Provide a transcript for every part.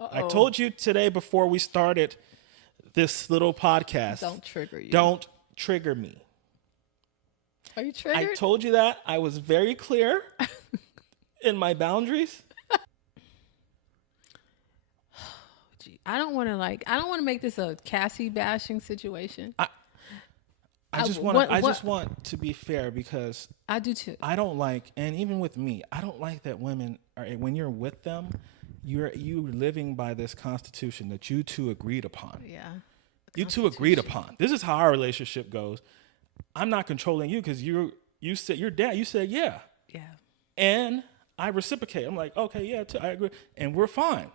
I told you today before we started this little podcast. Don't trigger you. Don't trigger me. Are you triggered? I told you that. I was very clear in my boundaries. I don't want to make this a Cassie bashing situation. I just want to be fair because I do too. I don't like, and even with me, I don't like that women are, when you're with them, you're living by this constitution that you two agreed upon. Yeah. You two agreed upon. This is how our relationship goes. I'm not controlling you because you said your dad. You said yeah. Yeah. And I reciprocate. I'm like, okay, yeah, I agree, and we're fine.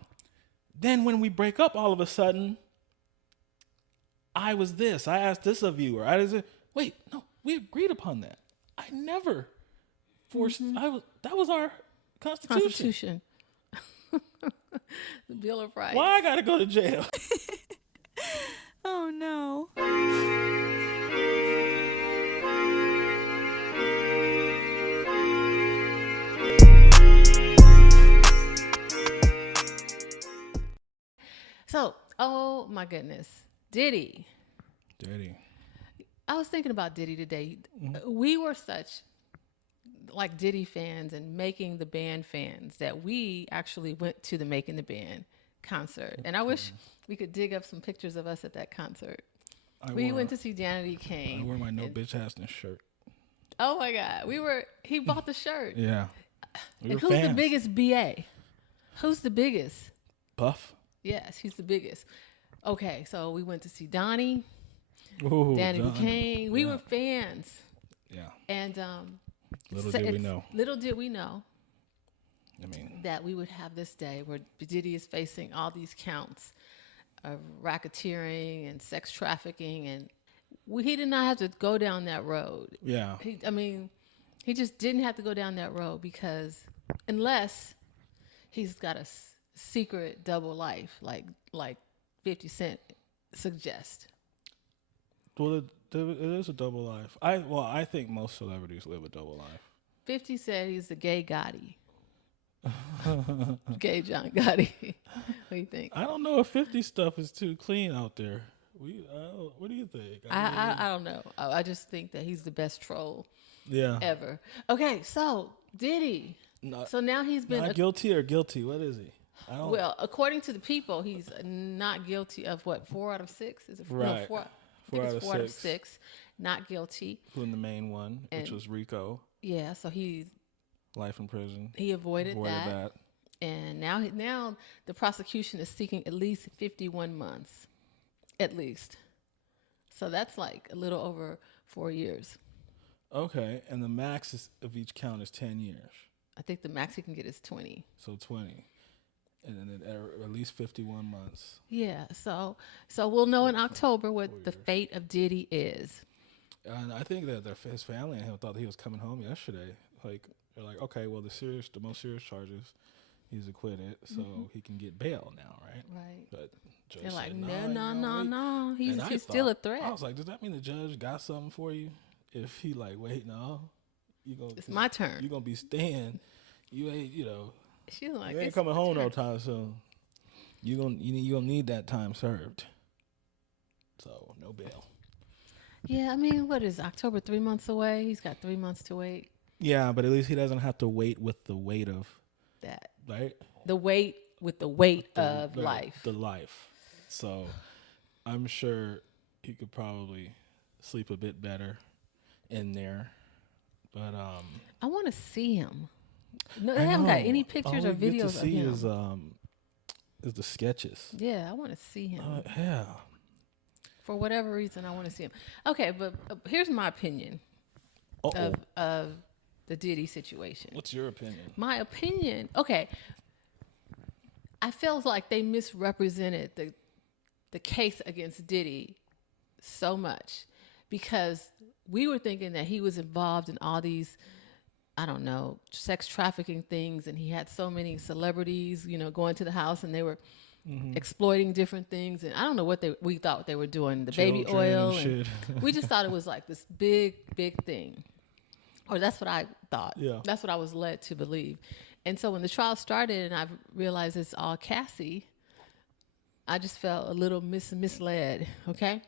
Then when we break up, all of a sudden, I asked this of you, or wait, no, we agreed upon that. I never forced. That was our constitution. The Bill of Rights. Why I gotta go to jail? Oh no. So, oh my goodness, Diddy. I was thinking about Diddy today. We were such like Diddy fans and Making the Band fans that we actually went to the Making the Band concert. And I wish we could dig up some pictures of us at that concert. We went to see Danity Kane. I wore my no bitch ass shirt. Oh my God. He bought the shirt. Yeah. And who's the biggest BA? Who's the biggest? Puff? Yes, he's the biggest. Okay, so we went to see Donnie, Danny Kane. We were fans. Yeah. And Little did we know. I mean, that we would have this day where Diddy is facing all these counts of racketeering and sex trafficking, and he did not have to go down that road. Yeah. He just didn't have to go down that road because unless he's got a secret double life, like 50 Cent suggests. Well, it is a double life. I think most celebrities live a double life. 50 said he's the gay Gotti. Gay John Gotti. What do you think? I don't know if 50 stuff is too clean out there. What do you think? I don't know. I just think that he's the best troll ever. Okay, so Diddy. So now he's been... Not guilty or guilty? What is he? Well, according to the people, he's not guilty of what, 4 out of 6? Is it right? No, 4 out of 6. Not guilty. Including the main one, which was Rico. Yeah, so he's life in prison. He avoided that. And now the prosecution is seeking at least 51 months. At least. So that's like a little over 4 years. Okay, and the max of each count is 10 years. I think the max he can get is 20. So 20. And then at least 51 months. Yeah, so we'll know in October what the fate of Diddy is. And I think that his family and him thought he was coming home yesterday. Like, they're like, okay, well, the most serious charges, he's acquitted, so he can get bail now, right? Right. But judge they're like, said, no. He's still a threat. I was like, does that mean the judge got something for you? If he like, wait, no, it's my turn. You're gonna be staying. You ain't, She's like, you ain't coming home no time soon. You gonna need that time served. So no bail. Yeah, I mean, what is October 3 months away? He's got 3 months to wait. Yeah, but at least he doesn't have to wait with the weight of that. Right? The weight with the weight of life. The life. So I'm sure he could probably sleep a bit better in there. But I want to see him. No, they haven't got any pictures or videos of him. Is the sketches. Yeah, I want to see him. Yeah. For whatever reason, I want to see him. Okay, but here's my opinion of the Diddy situation. What's your opinion? My opinion, okay. I felt like they misrepresented the case against Diddy so much because we were thinking that he was involved in all these, I don't know, sex trafficking things, and he had so many celebrities, going to the house, and they were exploiting different things, and I don't know what we thought they were doing, the baby oil, and we just thought it was like this big thing, or that's what I thought. Yeah, that's what I was led to believe. And so when the trial started, and I realized it's all Cassie, I just felt a little misled. Okay.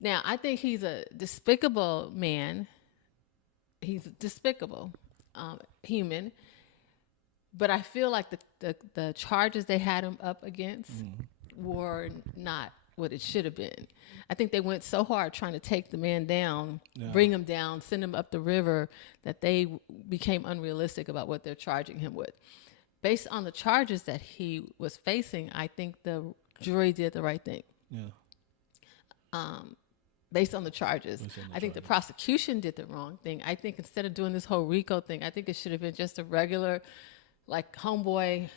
Now, I think he's a despicable man. He's a despicable human. But I feel like the charges they had him up against were not what it should have been. I think they went so hard trying to take the man down, bring him down, send him up the river, that they became unrealistic about what they're charging him with. Based on the charges that he was facing, I think the jury did the right thing. Yeah. Based on the charges. I think the prosecution did the wrong thing. I think instead of doing this whole RICO thing, I think it should have been just a regular, like, homeboy,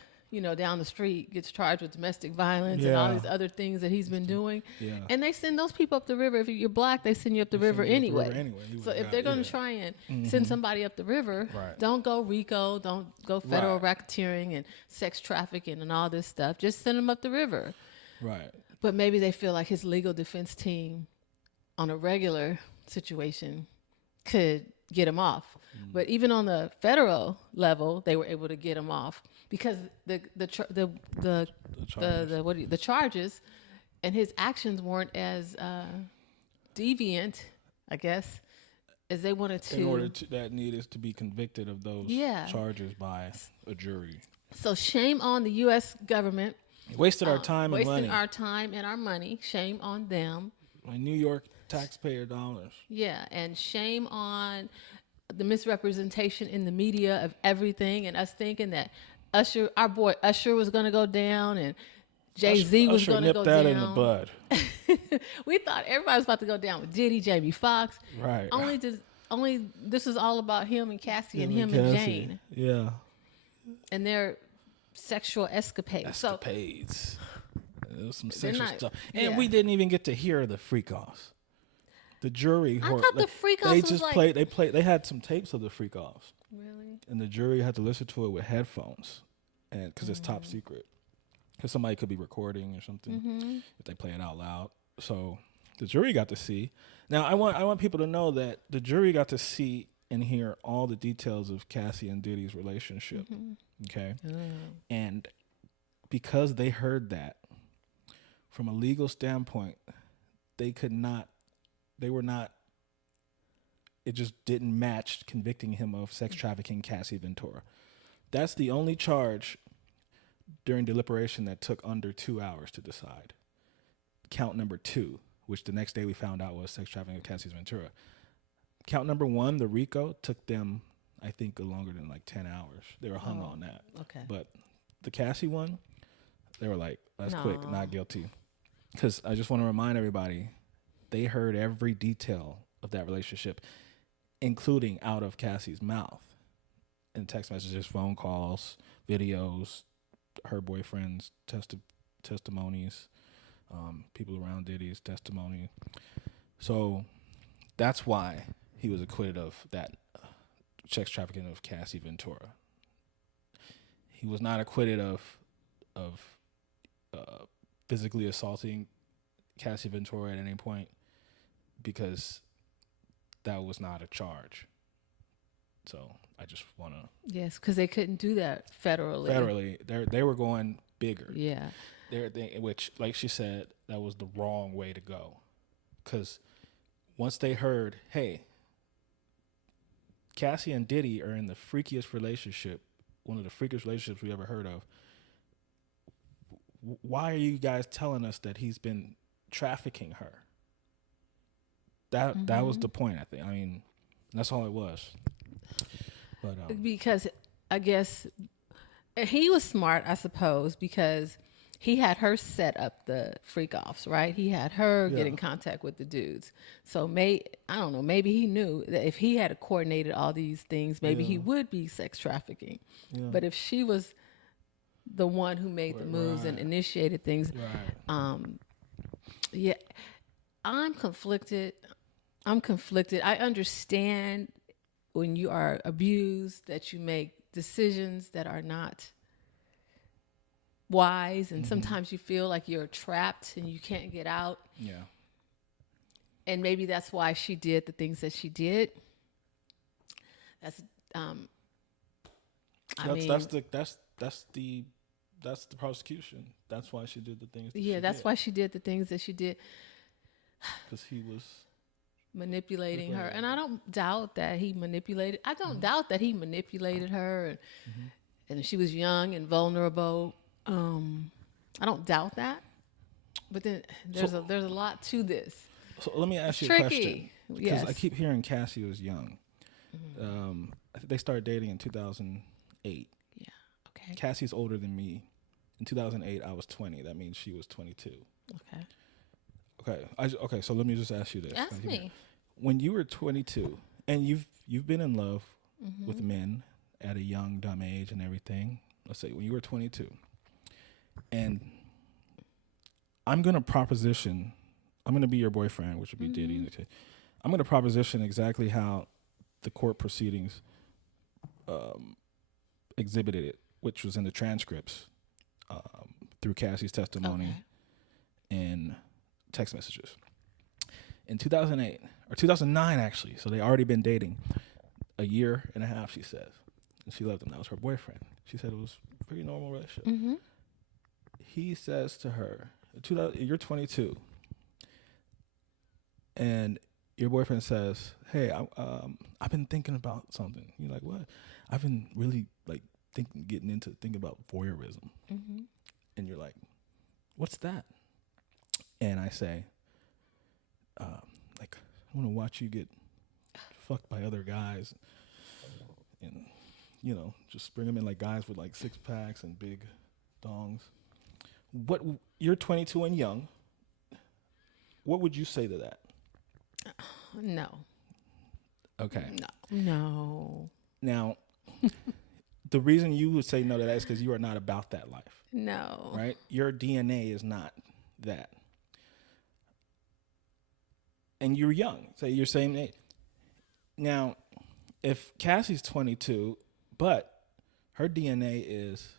down the street gets charged with domestic violence and all these other things that he's been doing. Yeah. And they send those people up the river. If you're black, they send you up the river anyway. So if they're going to try and send somebody up the river, don't go RICO, don't go federal racketeering and sex trafficking and all this stuff. Just send them up the river. Right. But maybe they feel like his legal defense team on a regular situation could get him off. But even on the federal level, they were able to get him off because the charges and his actions weren't as deviant, I guess, as they wanted to. In order that needed to be convicted of those charges by a jury. So shame on the U.S. government. Wasted our time and money. Wasting our time and our money. Shame on them. My New York taxpayer dollars. Yeah, and shame on the misrepresentation in the media of everything, and us thinking that our boy Usher was going to go down, and Jay-Z was going to go down. Usher nipped that in the bud. We thought everybody was about to go down with Diddy, Jamie Foxx. Right. Only this is all about him and Cassie and him and Jane. Yeah. And their sexual escapades. Escapades. There was some sexual stuff. And we didn't even get to hear the freak-offs. The jury. I thought the freak-offs they had some tapes of the freak-offs. Really? And the jury had to listen to it with headphones, and because it's top secret, because somebody could be recording or something if they play it out loud. So the jury got to see. Now I want people to know that the jury got to see and hear all the details of Cassie and Diddy's relationship. Okay, and because they heard that, from a legal standpoint, it just didn't match convicting him of sex trafficking Cassie Ventura. That's the only charge during deliberation that took under 2 hours to decide. Count number 2, which the next day we found out was sex trafficking of Cassie Ventura. Count number 1, the RICO, took them, I think, longer than like 10 hours. They were hung on that. Okay. But the Cassie one, they were like, that's quick, not guilty. Because I just want to remind everybody, they heard every detail of that relationship, including out of Cassie's mouth, in text messages, phone calls, videos, her boyfriend's testimonies, people around Diddy's testimony. So that's why he was acquitted of that sex trafficking of Cassie Ventura. He was not acquitted of physically assaulting Cassie Ventura at any point, because that was not a charge. So I just want to... Yes, because they couldn't do that federally. They were going bigger. Yeah. Which, like she said, that was the wrong way to go. Because once they heard, hey, Cassie and Diddy are in the freakiest relationship, one of the freakiest relationships we ever heard of, why are you guys telling us that he's been trafficking her? That was the point, I think. I mean, that's all it was. But because I guess he was smart, I suppose, because he had her set up the freak offs, right? He had her get in contact with the dudes. So I don't know, maybe he knew that if he had coordinated all these things, maybe he would be sex trafficking. Yeah. But if she was the one who made the moves and initiated things, I'm conflicted. I understand when you are abused that you make decisions that are not wise, and sometimes you feel like you're trapped and you can't get out. Yeah. And maybe that's why she did the things that she did. That's the that's the prosecution. That's why she did the things. That Yeah, she that's did. why she did the things that she did, Because he was. manipulating her. And I don't doubt that he manipulated. I don't doubt that he manipulated her, and she was young and vulnerable. I don't doubt that. But then there's a lot to this. So let me ask you a Tricky. question. Because Yes. I keep hearing Cassie was young. I think they started dating in 2008. Yeah. Okay. Cassie's older than me. In 2008, I was 20. That means she was 22. Okay. Okay. So let me just ask you this. Ask me. When you were 22, and you've been in love with men at a young, dumb age and everything. Let's say when you were 22, and I'm gonna proposition. I'm gonna be your boyfriend, which would be Diddy. I'm gonna proposition exactly how the court proceedings exhibited it, which was in the transcripts through Cassie's testimony and text messages. In 2008 or 2009, actually, so they already been dating a year and a half. She says, and she loved him. That was her boyfriend. She said it was a pretty normal relationship. He says to her, "You're 22," and your boyfriend says, "Hey, I've been thinking about something." You're like, "What?" "I've been really like thinking about voyeurism." And you're like, "What's that?" And I say, like, "I want to watch you get fucked by other guys, and just bring them in like guys with like 6-packs and big dongs." What you're 22 and young. What would you say to that? No. Okay. No. Now, the reason you would say no to that is because you are not about that life, No. right? Your DNA is not that. And you're young, so you're same age. Now, if Cassie's 22, but her DNA is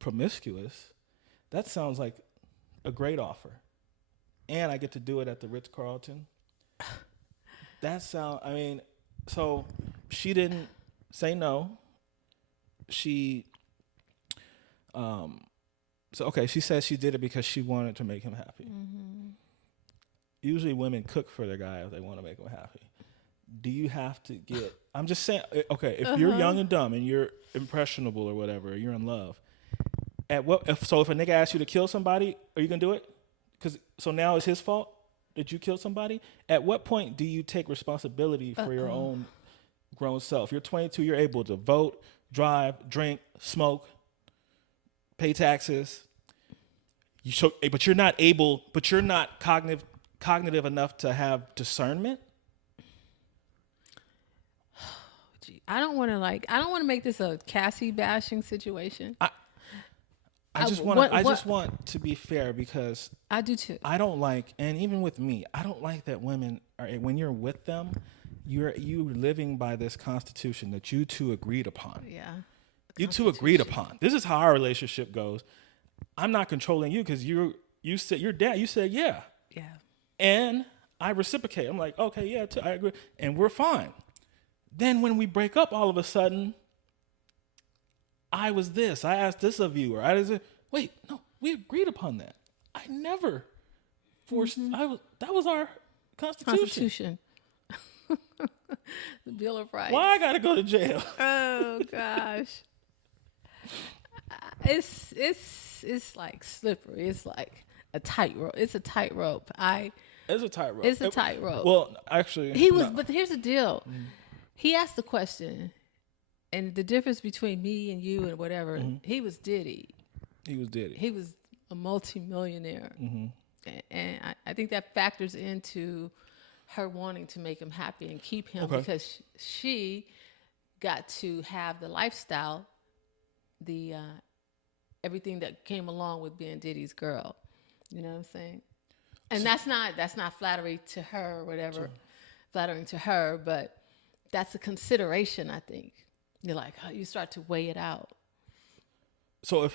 promiscuous, that sounds like a great offer. And I get to do it at the Ritz-Carlton. So she didn't say no. She she says she did it because she wanted to make him happy. Usually women cook for their guy if they want to make him happy. Do you have to get, I'm just saying, okay, if you're young and dumb and you're impressionable or whatever, you're in love, if a nigga asks you to kill somebody, are you going to do it? So now it's his fault that you killed somebody? At what point do you take responsibility for your own grown self? You're 22, you're able to vote, drive, drink, smoke, pay taxes. But you're not cognitive enough to have discernment. I don't want to make this a Cassie bashing situation. I just want to be fair because I do too. I don't like, and even with me, I don't like that women are, when you're with them, you're living by this constitution that you two agreed upon. Yeah. You two agreed upon. This is how our relationship goes. I'm not controlling you because you said your dad. You said yeah. Yeah. And I reciprocate. I'm like, okay, yeah, I agree, and we're fine. Then when we break up, all of a sudden, I was this. I asked this of you, or I was. Wait, no, we agreed upon that. I never forced. That was our constitution. The Bill of Rights. Why I gotta go to jail? Oh gosh. It's like slippery. It's like a tightrope. It's a tightrope. It's a tightrope. It's a tightrope. Well, actually, But here's the deal. He asked the question, and the difference between me and you and whatever, he was Diddy. He was Diddy. He was a multimillionaire. And I think that factors into her wanting to make him happy and keep him because she got to have the lifestyle, the everything that came along with being Diddy's girl. You know what I'm saying? And that's not flattery to her or whatever, flattering to her, but that's a consideration, I think. You're like, you start to weigh it out. So if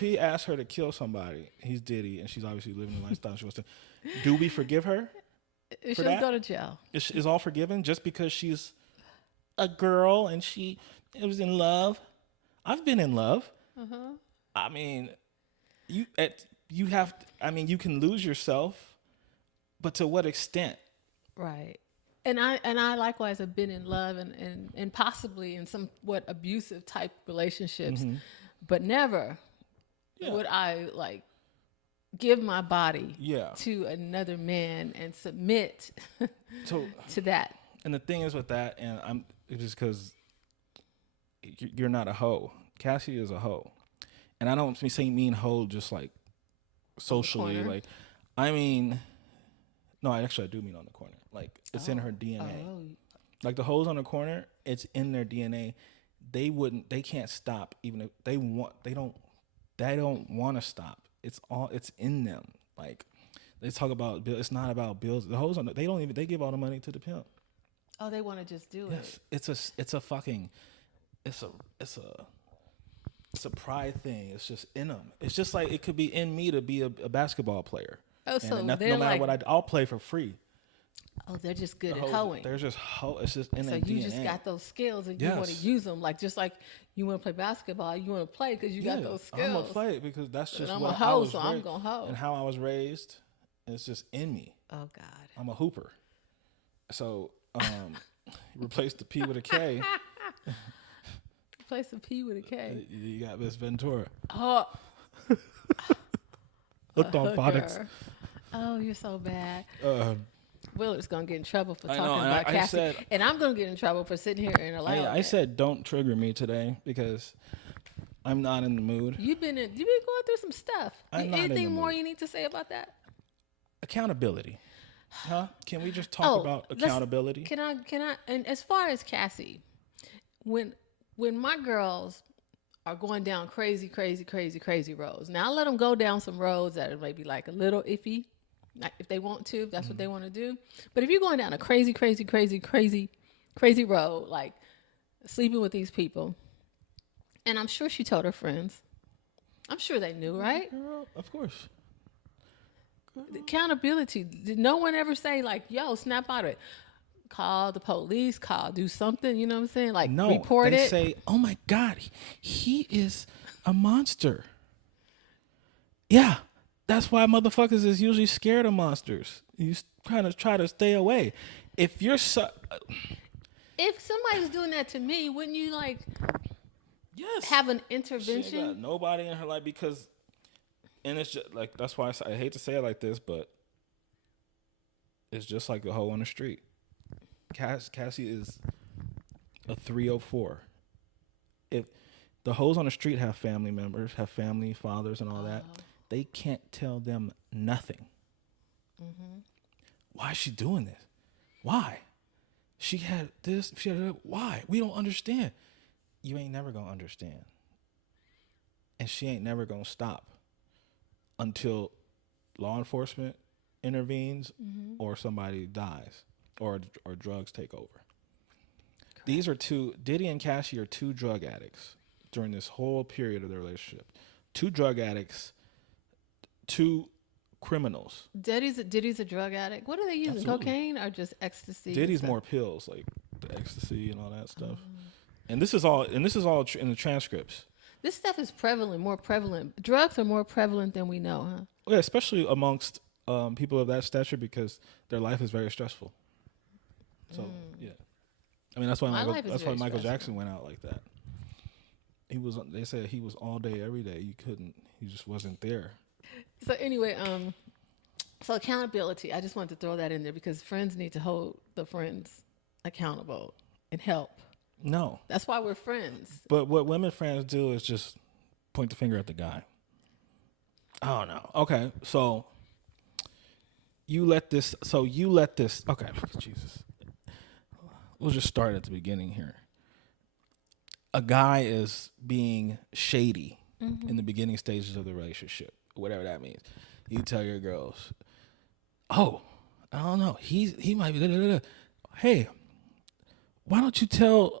he asked her to kill somebody, he's Diddy, and she's obviously living the lifestyle she wants to. Do we forgive her? She'll go to jail. Is all forgiven just because she's a girl and she was in love? I've been in love. I mean, you have. I mean, you can lose yourself, but to what extent? Right. And I likewise have been in love and possibly in somewhat abusive type relationships, but never would I like give my body to another man and submit to that. And the thing is with that, and it's just because you're not a hoe. Cassie is a hoe, and I don't mean hoe just like socially. Like, I mean, no, I do mean on the corner. Like, it's in her DNA. Oh. Like the hoes on the corner, it's in their DNA. They can't stop even if they want. They don't want to stop. It's in them. Like, they talk about it's not about bills. The hoes they give all the money to the pimp. Oh, they want to just do it. It's a pride thing. It's just in them. It's just like it could be in me to be a basketball player. Oh, so no they're matter like, what I'll play for free. Oh, they're just good at hoeing. They're just It's just in their DNA. So you just got those skills and you want to use them. Like, just like you want to play basketball, you want to play because you got those skills. I'm going to play it because that's just I'm what a hoe, I was so I'm going to hoe. And how I was raised, it's just in me. Oh, God. I'm a hooper. So, replace the P with a K. Replace the P with a K. You got Miss Ventura. Oh. Hooked on phonics. Oh, you're so bad. Willard's going to get in trouble for talking and about Cassie. And I'm going to get in trouble for sitting here and allowing I said don't trigger me today because I'm not in the mood. You've been going through some stuff. Anything more you need to say about that? Accountability. Huh? Can we just talk about accountability? Can I? And as far as Cassie, when my girls are going down crazy roads, now I let them go down some roads that are maybe like a little iffy, like if they want to, if that's what they want to do. But if you're going down a crazy road, like sleeping with these people, and I'm sure she told her friends. I'm sure they knew, right? Girl, of course. The accountability. Did no one ever say like, "Yo, snap out of it"? Call the police. Do something. You know what I'm saying? Like, no, report they it. Say, "Oh my God, he is a monster." Yeah, that's why motherfuckers is usually scared of monsters. You kind of try to stay away. If you're if somebody's doing that to me, wouldn't you like? Yes. Have an She intervention. ain't got nobody in her life because. And it's just like, that's why I hate to say it like this, but it's just like a hoe on the street. Cassie is a 304. If the hoes on the street have family members, have family, fathers, and all that, they can't tell them nothing. Mm-hmm. Why is she doing this? Why? She had this, she had that. Why? We don't understand. You ain't never going to understand. And she ain't never going to stop. Until law enforcement intervenes or somebody dies or drugs take over. Correct. Diddy and Cassie are two drug addicts during this whole period of their relationship. Two drug addicts, two criminals. Diddy's a drug addict. What are they using? Absolutely. Cocaine or just ecstasy? Diddy's more pills, like the ecstasy and all that stuff. And this is all in the transcripts. This stuff is more prevalent. Drugs are more prevalent than we know, huh? Yeah, especially amongst people of that stature because their life is very stressful. So yeah, I mean that's why Michael Jackson went out like that. They said he was all day, every day. He just wasn't there. So anyway, so accountability. I just wanted to throw that in there because friends need to hold the friends accountable and help. No. That's why we're friends. But what women friends do is just point the finger at the guy. I don't know. Okay, so you let this. Okay, Jesus. We'll just start at the beginning here. A guy is being shady in the beginning stages of the relationship, whatever that means. You tell your girls, "Oh, I don't know. He might be." Da, da, da, da. Hey, why don't you tell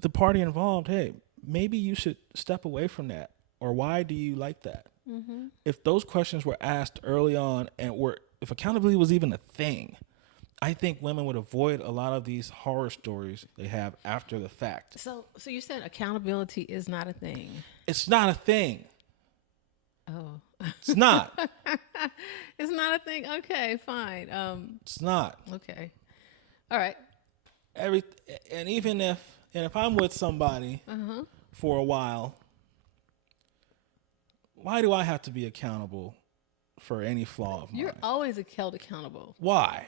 the party involved, hey, maybe you should step away from that, or why do you like that? If those questions were asked early on, and if accountability was even a thing, I think women would avoid a lot of these horror stories they have after the fact. So you said accountability is not a thing. It's not a thing. Oh, It's not. it's not a thing. Okay, fine. It's not. Okay, all right. And even if I'm with somebody for a while, why do I have to be accountable for any flaw of mine? You're always held accountable. Why?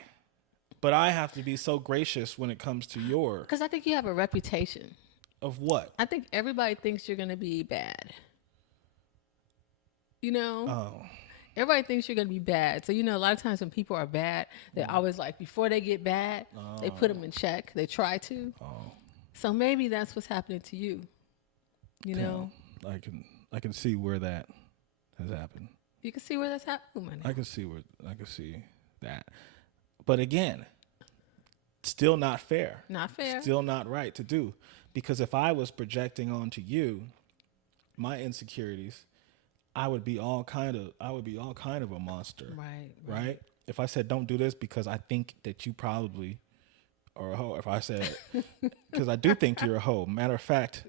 But I have to be so gracious when it comes to your Because I think you have a reputation. of what? I think everybody thinks you're going to be bad. You know? Oh, Everybody thinks you're going to be bad. So, a lot of times when people are bad, they're always like, before they get bad, they put them in check. They try to. oh. So maybe that's what's happening to you. You know? I can see where that has happened. You can see where that's happening. I can see that. But again, still not fair. Not fair. Still not right to do. Because if I was projecting onto you my insecurities, I would be all kind of a monster. Right. If I said don't do this because I think that you probably are a hoe. If I said because I do think you're a hoe. Matter of fact,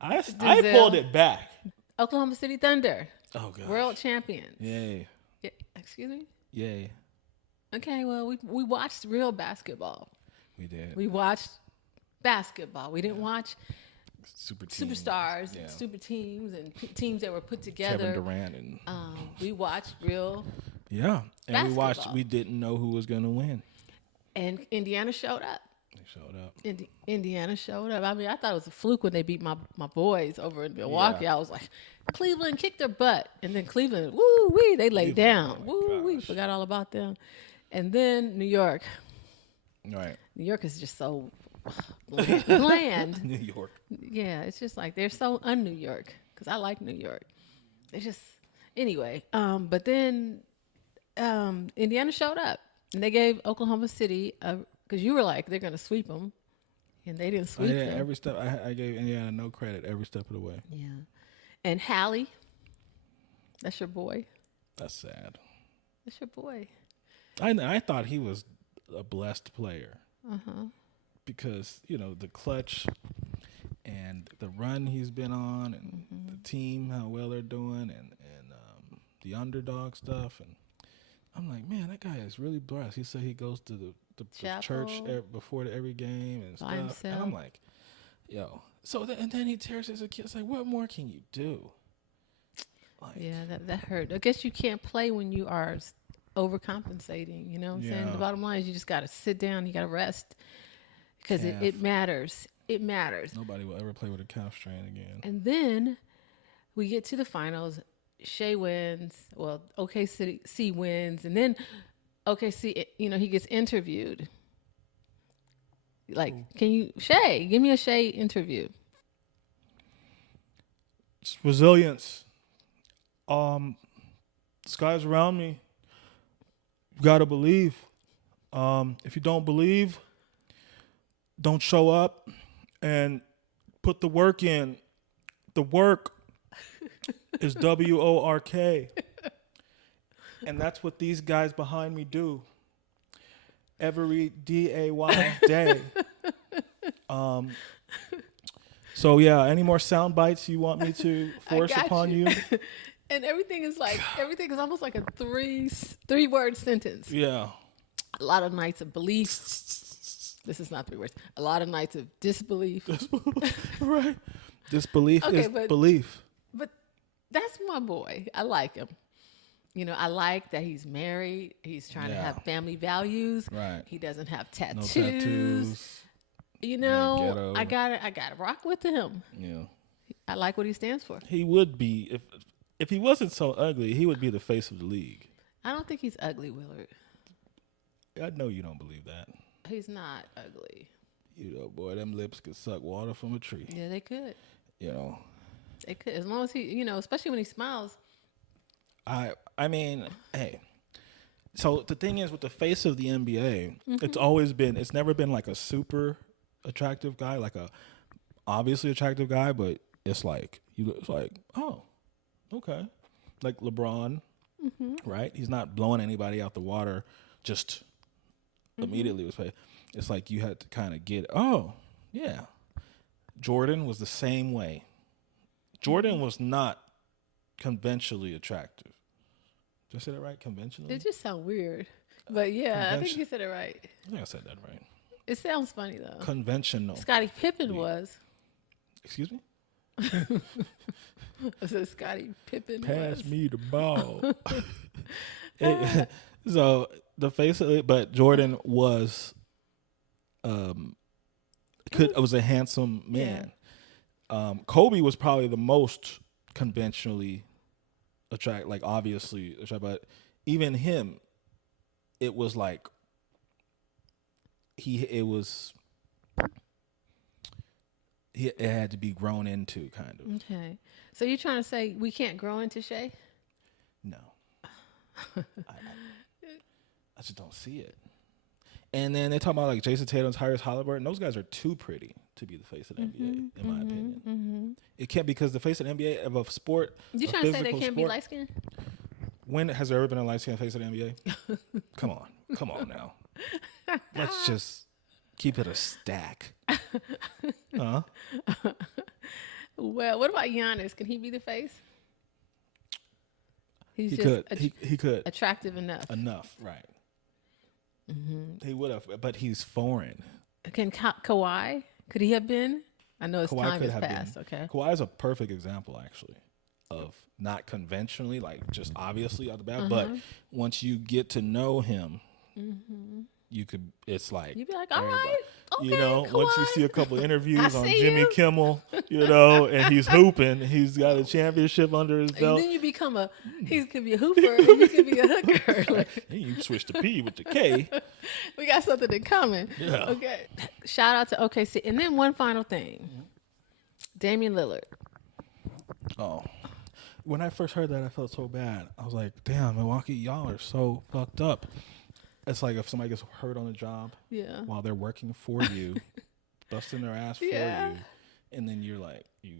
I pulled it back. Oklahoma City Thunder. Oh god. World champions. Yay. Yeah, excuse me? Yay. Okay, well, we watched real basketball. We did. We watched basketball. We didn't watch Super team. superstars Yeah. and super teams and teams that were put together. Kevin Durant and We watched real, yeah, and basketball. we didn't know who was going to win. and Indiana showed up. They showed up. Indiana showed up. I mean, I thought it was a fluke when they beat my boys over in Milwaukee. Yeah. I was like, Cleveland kicked their butt, and then Cleveland, woo wee, they laid down. oh my Woo wee, gosh. forgot all about them. And then New York. Right. New York is just so bland. New York. Yeah, it's just like they're so un-New York because I like New York. It's just anyway. But then Indiana showed up and they gave Oklahoma City because you were like they're gonna sweep them, and they didn't sweep them. Every step I gave Indiana no credit every step of the way. Yeah, and Hallie, that's your boy. That's sad. That's your boy. I thought he was a blessed player because the clutch and the run he's been on and the team how well they're doing and the underdog stuff, and I'm like, man, that guy is really blessed. He said he goes to the church before every game and By stuff, and I'm like, yo. So and then he tears his Achilles. Like, what more can you do? Like, Yeah, that hurt. I guess you can't play when you are overcompensating. You know what I'm saying? Yeah. The bottom line is you just got to sit down. You got to rest because Calf. it matters. It matters. Nobody will ever play with a calf strain again. And then we get to the finals. Shea wins. Well, OKC wins. And then OKC, he gets interviewed. Like, can you, Shea, give me a Shea interview. It's resilience. Skies around me. You gotta believe. If you don't believe, don't show up and put the work in. The work is WORK. And that's what these guys behind me do. Every DAY day. So yeah, any more sound bites you want me to force got upon you? And everything is almost like a three word sentence. Yeah. A lot of nights of belief. This is not 3 words. A lot of nights of disbelief. Right. Disbelief Okay, is but- belief. But that's my boy. I like him. I like that he's married. He's trying to Yeah. have family values. Right. He doesn't have No tattoos. tattoos. I ghetto. gotta rock with him. Yeah. I like what he stands for. He would be if he wasn't so ugly, he would be the face of the league. I don't think he's ugly, Willard. I know you don't believe that. He's not ugly. Boy, them lips could suck water from a tree. Yeah, they could. They could. As long as he, especially when he smiles. I mean, hey. So the thing is with the face of the NBA, Mm-hmm. it's never been like a super attractive guy, like a obviously attractive guy, but it's like oh, okay. Like LeBron, Mm-hmm. right? He's not blowing anybody out the water just immediately was paid. It's like you had to kind of get, oh, yeah. Jordan was the same way. Jordan was not conventionally attractive. Did I say that right? Conventionally? It just sounds weird. But yeah, I think you said it right. I think I said that right. It sounds funny though. Conventional. Scottie Pippen was. Excuse me? I said Scottie Pippen Pass was. me the ball. So the face of it, but Jordan was was a handsome man. Kobe was probably the most conventionally attractive, like obviously attractive, but even him, it was like it had to be grown into, kind of. Okay. So you're trying to say we can't grow into Shea? No. I just don't see it. And then they talk about like Jason Tatum, Tyrese Halliburton. Those guys are too pretty to be the face of the NBA, in my opinion. It can't, because the face of the NBA of a sport. You trying to say they can't be light skinned? When has there ever been a light skinned face of the NBA? Come on now. Let's just keep it a stack. Huh? Well, what about Giannis? Can he be the face? He's He just could. He could. attractive enough. Enough, right? He would have, but he's foreign. Can Kawhi? Could he have been? I know his Kawhi time could has have passed. been. Okay. Kawhi is a perfect example, actually, of not conventionally, like just obviously out the bat, but once you get to know him, you could. It's like You'd be like, all everybody- right, okay, you know, once you Kawhi. see a couple interviews I on see Jimmy you. Kimmel, you know, and he's hooping, he's got a championship under his And belt. then you become he could be a hooper and you could be a hooker. Like, Then you switch the P with the K. we got something in common. Yeah. Okay. Shout out to OKC. And then one final thing. Damian Lillard. Oh. When I first heard that, I felt so bad. I was like, damn, Milwaukee, y'all are so fucked up. It's like if somebody gets hurt on the job Yeah. while they're working for you, busting their ass for Yeah. you, and then you're like, you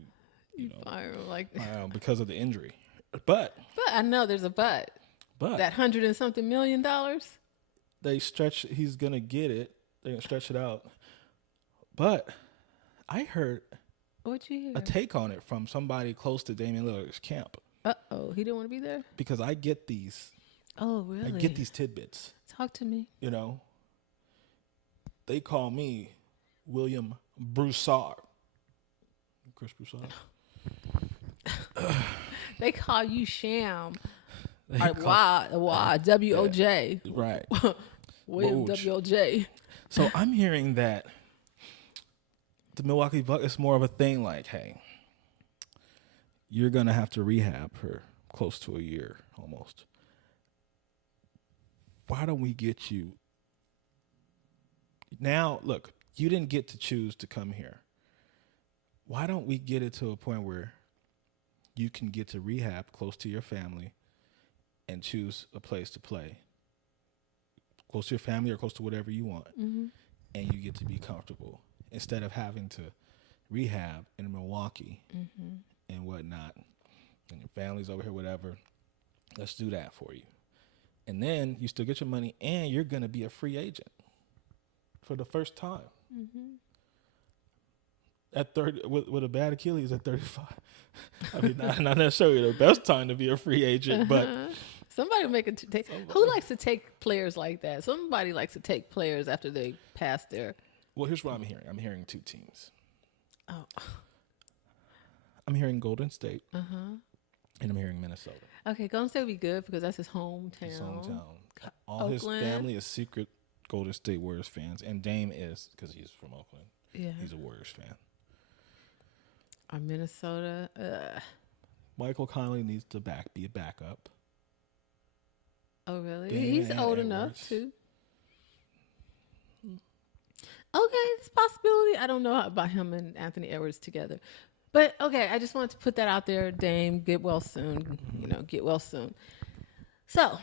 know, Fire him, like, because of the injury. But but I know there's a but. That $100 and something million. they stretch, he's going to get it. They're going to stretch it out. But I heard What you hear? a take on it from somebody close to Damian Lillard's camp, He didn't want to be there? because I get these. Oh, really? I get these tidbits. Talk to me. You know, they call me William Broussard. Chris Broussard. They call you Sham. They Or call- W-O-J. Right. William Woj. W-O-J. So I'm hearing that the Milwaukee Bucks is more of a thing like, hey, you're going to have to rehab for close to a year almost. Why don't we get you now? Look, you didn't get to choose to come here. Why don't we get it to a point where you can get to rehab close to your family and choose a place to play, close to your family or close to whatever you want, and you get to be comfortable instead of having to rehab in Milwaukee and whatnot, and your family's over here, whatever. Let's do that for you. And then you still get your money, and you're going to be a free agent for the first time. At 30, with a bad Achilles at 35. I mean, not necessarily the best time to be a free agent, but Somebody will make it. Who likes to take players like that? Somebody likes to take players after they pass their. well, here's what I'm hearing. I'm hearing two teams. Oh. I'm hearing Golden State, and I'm hearing Minnesota. Okay, Golden State would be good because that's his hometown. His hometown. All his Oakland. family is secret Golden State Warriors fans, and Dame is, because he's from Oakland. Yeah. He's a Warriors fan. Or Minnesota. Michael Conley needs to be a backup. Oh, really? Dame He's and old Edwards. enough too. Okay, it's a possibility. I don't know about him and Anthony Edwards together. But okay, I just wanted to put that out there. Dame, get well soon. Get well soon. So,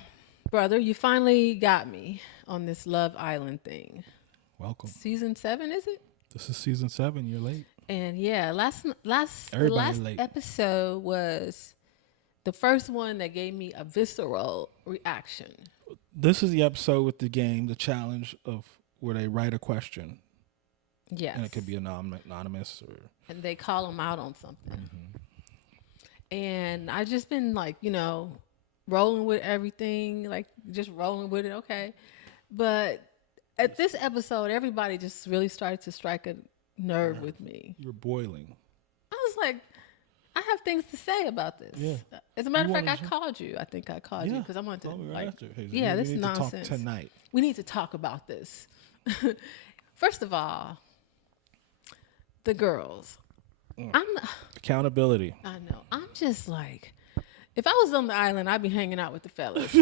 brother, you finally got me on this Love Island thing. Welcome. Season 7, is it? This is season 7. You're late. And yeah, the last late. episode was the first one that gave me a visceral reaction. This is the episode with the game, the challenge of where they write a question, Yes. and it could be anonymous or. And they call them out on something. Mm-hmm. And I just been like, rolling with everything, like just rolling with it. Okay. But at this episode, everybody just really started to strike a nerve with me. You're boiling. I was like, I have things to say about this. Yeah. As a matter of fact, I wanted to- call you. I think I called you because I wanted to, Call me right like, after. Hey, yeah, we this is need to talk nonsense. tonight. We need to talk about this. First of all, the girls. Accountability. I know. I'm just like, if I was on the island, I'd be hanging out with the fellas.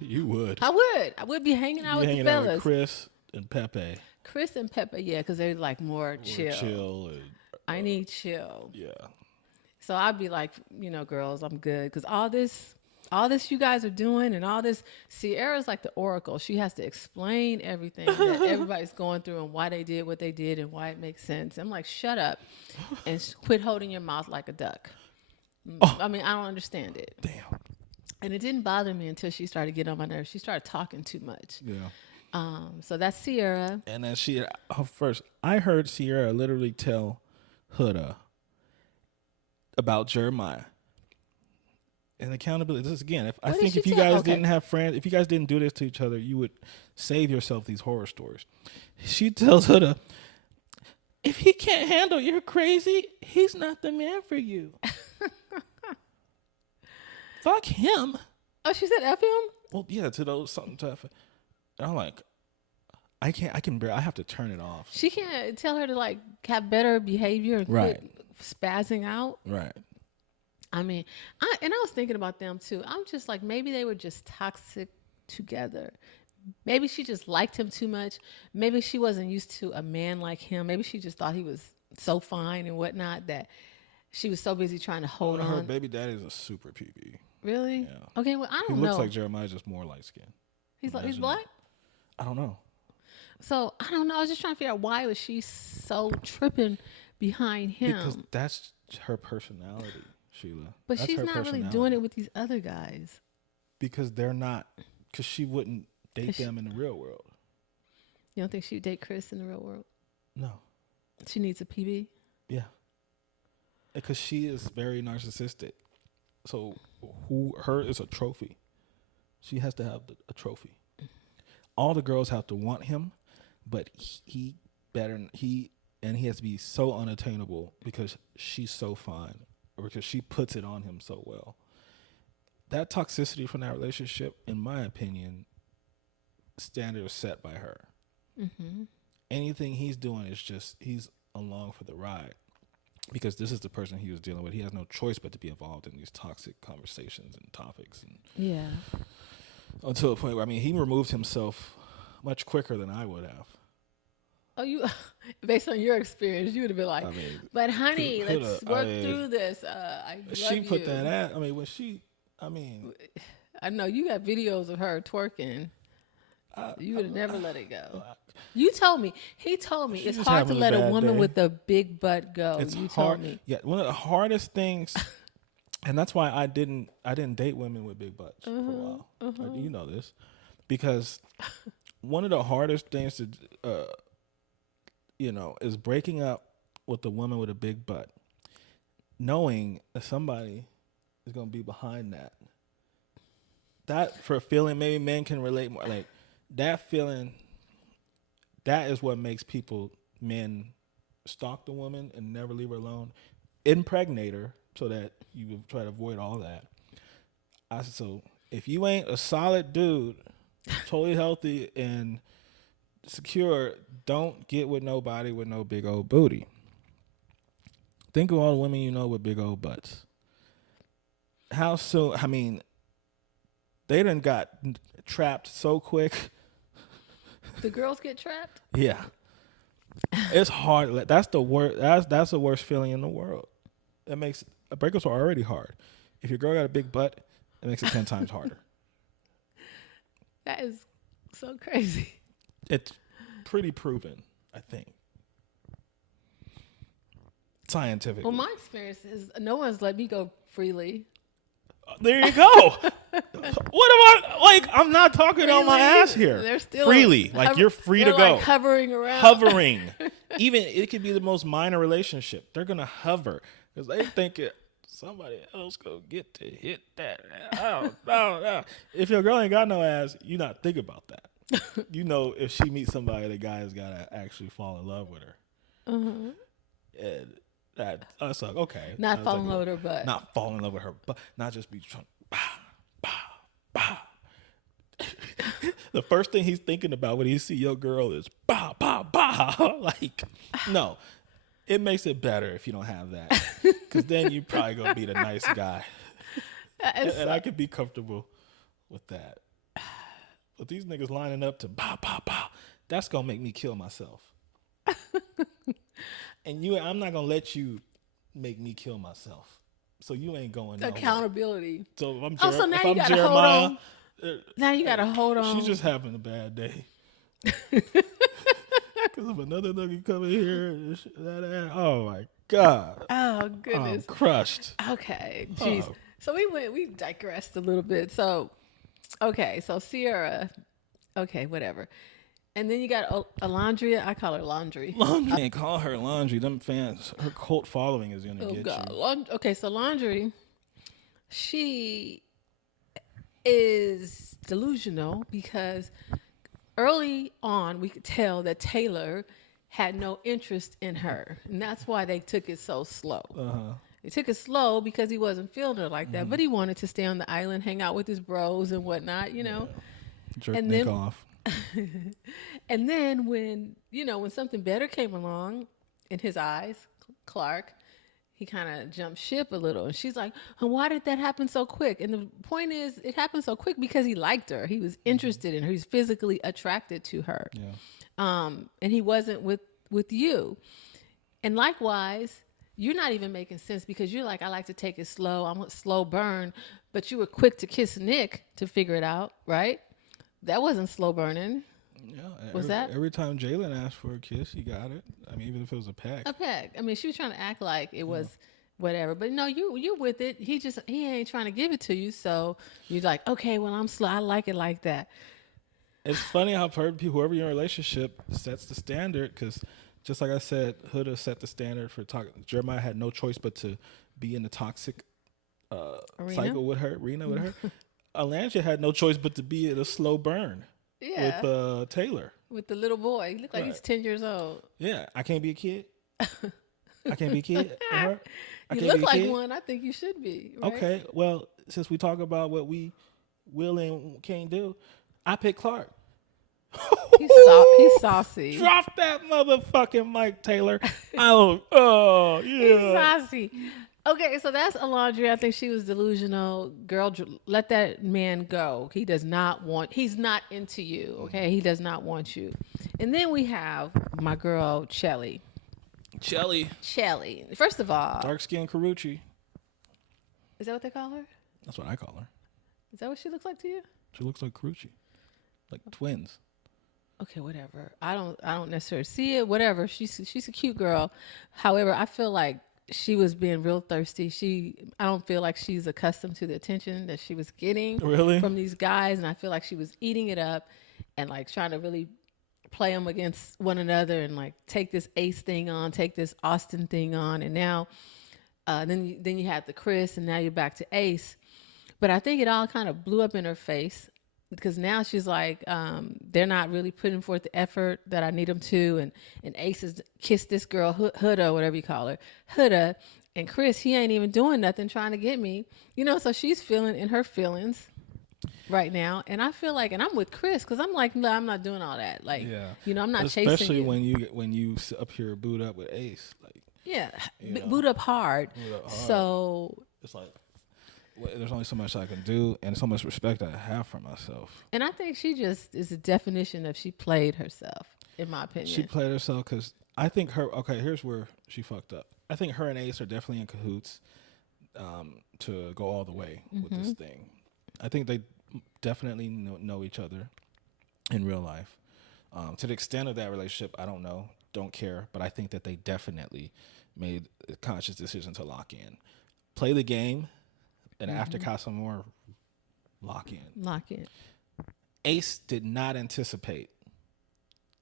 You would. I would be hanging out with the hanging out fellas. with Chris and Pepe. Chris and Pepper, yeah, because they're like more chill. Chill. And, I need chill. yeah. So I'd be like, girls, I'm good. Because all this you guys are doing and all this, Sierra's like the oracle. She has to explain everything that everybody's going through and why they did what they did and why it makes sense. I'm like, shut up and quit holding your mouth like a duck. Oh. I mean, I don't understand it. Damn. And it didn't bother me until she started getting on my nerves. She started talking too much. Yeah. So that's Sierra. And then first, I heard Sierra literally tell Huda about Jeremiah. And accountability. This again, I What did think she if you tell? guys Okay. didn't have friends, if you guys didn't do this to each other, you would save yourself these horror stories. She tells Huda, if he can't handle you're crazy, he's not the man for you. Fuck him. Oh, she said F him? Well, yeah, to those something tough. And I'm like, I have to turn it off. She can't tell her to like have better behavior and quit spazzing out. Right. I mean, I was thinking about them too. I'm just like, maybe they were just toxic together. Maybe she just liked him too much. Maybe she wasn't used to a man like him. Maybe she just thought he was so fine and whatnot that she was so busy trying to hold Her on. baby daddy is a super PB. Really? Yeah. Okay, well, I He don't know. looks like Jeremiah, just more light skinned. He's Imagine black? that. I don't know. So, I don't know. I was just trying to figure out why was she so tripping behind him. Because that's her personality, Sheila. But That's she's her not really personality. doing it with these other guys. Because they're not. Because she wouldn't date 'Cause them in the real world. You don't think she'd date Chris in the real world? No. She needs a PB? Yeah. Because she is very narcissistic. So her is a trophy. She has to have a trophy. All the girls have to want him, but he has to be so unattainable because she's so fine, or because she puts it on him so well. That toxicity from that relationship, in my opinion, standard is set by her. Mm-hmm. Anything he's doing is just he's along for the ride. Because this is the person he was dealing with. He has no choice but to be involved in these toxic conversations and topics. And Yeah. until a point where, he removed himself much quicker than I would have. Oh, you, based on your experience, you would have been like, but honey, let's work through this. I love She put you. that out. When she, I know you got videos of her twerking. You would have never let it go. You told me. He told me it's just hard to having a let a bad woman day. with a big butt go. it's You hard. told me. Yeah, one of the hardest things, and that's why I didn't date women with big butts for a while. You know this, because one of the hardest things to, is breaking up with a woman with a big butt, knowing that somebody is going to be behind that. That for a feeling, maybe men can relate more. Like that feeling, that is what makes men stalk the woman and never leave her alone, impregnate her so that you would try to avoid all that. So if you ain't a solid dude, totally healthy and secure, don't get with nobody with no big old booty. Think of all the women you know with big old butts. How soon? They done got trapped so quick. The girls get trapped? Yeah. It's hard. That's the worst. That's the worst feeling in the world. It makes breakups are already hard. If your girl got a big butt, it makes it 10 times harder. That is so crazy. It's pretty proven, I think. Scientifically. Well, my experience is no one's let me go freely. There you go. What about, like, I'm not talking on my ass here. They're still Freely. Like, you're free to they're go. like hovering around. Hovering. Even, it could be the most minor relationship. They're going to hover because they think somebody else gonna get to hit that. I don't know. If your girl ain't got no ass, you not think about that. You know, if she meets somebody, the guy has got to actually fall in love with her. And that's like, okay. Not fall in love with her butt. Not fall in love with her butt. Not just be trying, bah, bah, bah. The first thing he's thinking about when he see your girl is bah, bah, bah. Like, no. It makes it better if you don't have that. Because then you probably going to be the nice guy. And I could be comfortable with that. But these niggas lining up to bah, bah, bah, that's going to make me kill myself. And I'm not going to let you make me kill myself. So you ain't going nowhere. Accountability. So if I'm, so now you gotta Jeremiah, hold on. Now you got to hold on. She's just having a bad day. Because if another nigga come in here, oh my God. Oh, goodness. I'm crushed. Okay. Jeez. So we digressed a little bit. So, okay. So Sierra, okay, whatever. And then you got Alondria. I call her Laundry. Laundry. Can't call her Laundry. Them fans, her cult following is going to get you. Okay, so Laundry, she is delusional because early on we could tell that Taylor had no interest in her. And that's why they took it so slow. They took it slow because he wasn't feeling her like that. But he wanted to stay on the island, hang out with his bros and whatnot, you know. Yeah. Jerk Nick off. And then when something better came along in his eyes, Clark, he kind of jumped ship a little. And she's like, and why did that happen so quick? And the point is, it happened so quick because he liked her. He was interested in her. He's physically attracted to her. Yeah. And he wasn't with you. And likewise, you're not even making sense because you're like, I like to take it slow. I want slow burn. But you were quick to kiss Nick to figure it out, right? That wasn't slow burning. Yeah. Every time Jalen asked for a kiss, he got it. I mean, even if it was a peck. A peck. I mean, she was trying to act like it was whatever. But no, you're with it. He ain't trying to give it to you. So you're like, okay, well, I'm slow. I like it like that. It's funny how whoever you're in a relationship sets the standard because just like I said, Huda set the standard for Jeremiah had no choice but to be in the toxic cycle with her, arena with her. Alondria had no choice but to be in a slow burn with Taylor. With the little boy. He looked like he's 10 years old. Yeah. I can't be a kid. I can't be a kid with her. You look like one. I think you should be. Right? Okay. Well, since we talk about what we will and can't do, I pick Clark. He's saucy. Drop that motherfucking mic, Taylor. Oh, yeah. He's saucy. Okay, so that's Alondria. I think she was delusional. Girl, let that man go. He's not into you, okay? He does not want you. And then we have my girl, Chelly. First of all. Dark-skinned Karuchi. Is that what they call her? That's what I call her. Is that what she looks like to you? She looks like Karuchi. Like twins. Okay, whatever. I don't necessarily see it. Whatever. She's a cute girl. However, I feel like she was being real thirsty. I don't feel like she's accustomed to the attention that she was getting from these guys. And I feel like she was eating it up and like trying to really play them against one another and like take this Ace thing on, take this Austin thing on. And now, then you have the Chris and now you're back to Ace. But I think it all kind of blew up in her face because now she's like, they're not really putting forth the effort that I need them to. And Ace has kissed this girl, Huda, whatever you call her, Huda. And Chris, he ain't even doing nothing trying to get me. So she's feeling in her feelings right now. And I feel like, and I'm with Chris because I'm like, no, I'm not doing all that. Like, I'm not chasing you. Especially when you up here boot up with Ace. Like, yeah, boot up hard. So it's like, there's only so much I can do and so much respect I have for myself. And I think she just is a definition of she played herself, in my opinion. She played herself because I think here's where she fucked up. I think her and Ace are definitely in cahoots to go all the way with this thing. I think they definitely know each other in real life. To the extent of that relationship, I don't know, don't care, but I think that they definitely made a conscious decision to lock in. Play the game. And after Casa Amor, lock in. Lock in. Ace did not anticipate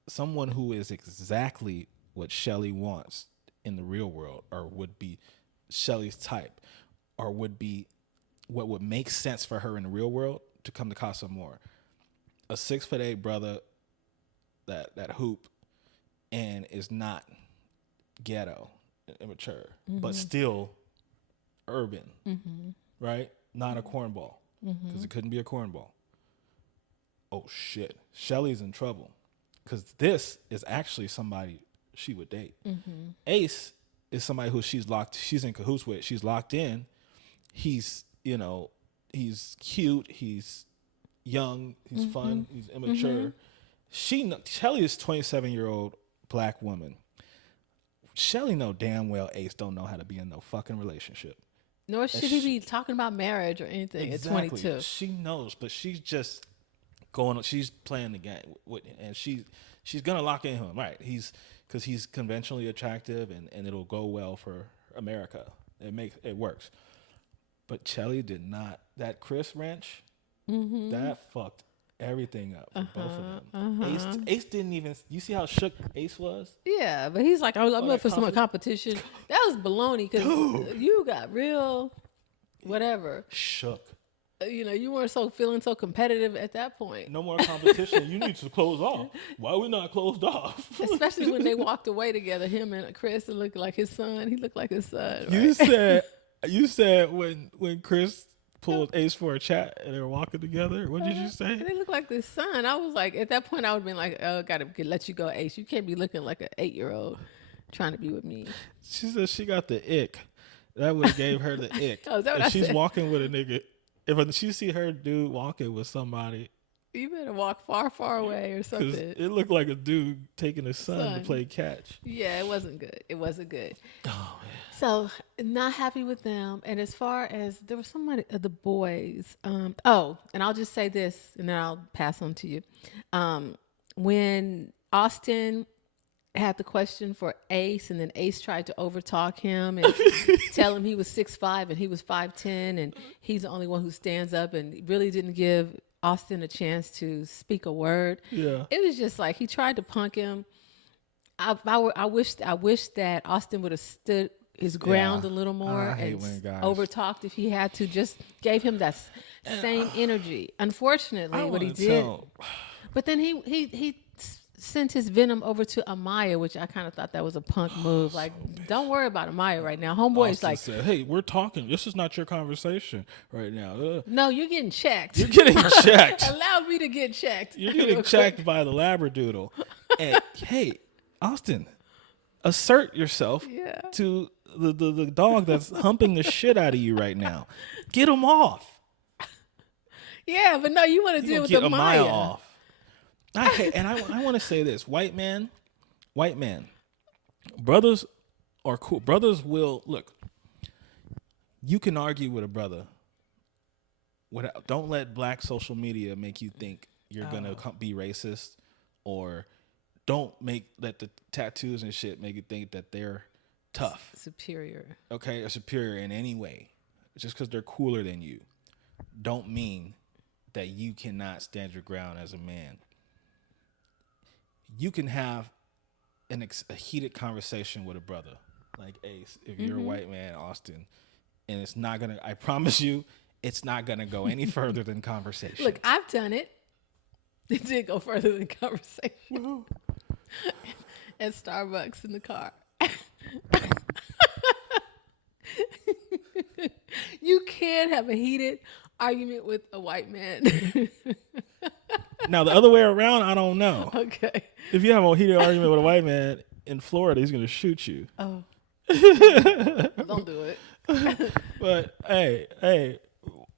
someone who is exactly what Shelly wants in the real world, or would be Shelly's type, or would be what would make sense for her in the real world, to come to Casa Amor. A 6'8" brother that hoop and is not ghetto, immature, but still urban, right? Not a cornball, because it couldn't be a cornball. Oh shit, Shelly's in trouble, because this is actually somebody she would date. Ace is somebody who she's in cahoots with. She's locked in. He's, he's cute. He's young. He's fun. He's immature. Shelly is 27-year-old black woman. Shelly know damn well Ace don't know how to be in no fucking relationship. Nor should he be talking about marriage or anything at 22. She knows, but she's just she's playing the game and she's gonna lock in him, right? Because he's conventionally attractive and it'll go well for America. It works. But Shelly did not. That Chris wrench, that fucked everything up for both of them. Ace didn't even. You see how shook Ace was? Yeah, but he's like, I'm up for some competition. That was baloney, because you got real, whatever. Shook. You weren't feeling so competitive at that point. No more competition. You need to close off. Why are we not closed off? Especially when they walked away together, him and Chris, it looked like his son. He looked like his son. Right? You said when Chris pulled Ace for a chat and they were walking together. What did you say? They look like their son. I was like, at that point, I would have been like, oh, gotta let you go, Ace. You can't be looking like an 8-year-old trying to be with me. She said she got the ick. That would have gave her the ick. Oh, is that what she's said? Walking with a nigga. If she see her dude walking with somebody, you better walk far, far away or something. It looked like a dude taking his son to play catch. Yeah, it wasn't good. Oh man. So not happy with them. And as far as there was somebody of the boys, and I'll just say this and then I'll pass on to you. When Austin had the question for Ace, and then Ace tried to overtalk him and tell him he was 6'5" and he was 5'10", and he's the only one who stands up, and really didn't give Austin a chance to speak a word. Yeah. It was just like he tried to punk him. I wish that Austin would have stood his ground a little more and overtalked if he had to. Just gave him that same energy. Unfortunately, what he did. But then he sent his venom over to Amaya, which I kind of thought that was a punk move. Like, don't worry about Amaya right now. Homeboy's Austin like, said, hey, we're talking. This is not your conversation right now. no, you're getting checked. You're getting checked. Allow me to get checked. You're getting checked by the Labradoodle. And hey, Austin, assert yourself to the dog that's humping the shit out of you right now. Get him off. Yeah, but no, you want to deal with Amaya off. I want to say this, white man, brothers are cool. Brothers will look. You can argue with a brother. Don't let black social media make you think you're gonna be racist, or don't let the tattoos and shit make you think that they're tough, superior. Okay, or superior in any way. Just because they're cooler than you, don't mean that you cannot stand your ground as a man. You can have a heated conversation with a brother like Ace, if you're a white man, Austin, and it's not gonna. I promise you, it's not gonna go any further than conversation. Look, I've done it. It did go further than conversation. At Starbucks in the car. You can't have a heated argument with a white man. Now, the other way around, I don't know. Okay. If you have a heated argument with a white man in Florida, he's going to shoot you. Oh. Don't do it. But hey,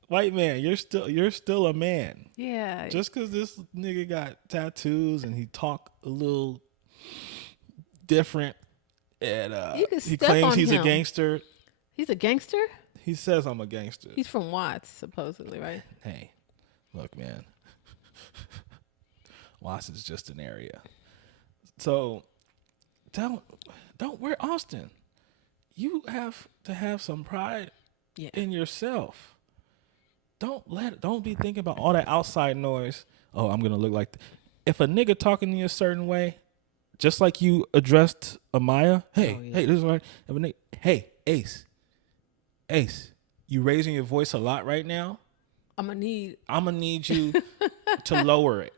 white man, you're still a man. Yeah. Just because this nigga got tattoos and he talk a little different, and he claims he's a gangster. He's a gangster? He says I'm a gangster. He's from Watts, supposedly, right? Hey, look, man. Watts is just an area. So don't Austin. You have to have some pride in yourself. don't be thinking about all that outside noise. Oh, I'm gonna look like. If a nigga talking to you a certain way, just like you addressed Amaya, hey, Oh, yeah. hey, this is right. If a nigga, hey, Ace, you raising your voice a lot right now. I'm gonna need you to lower it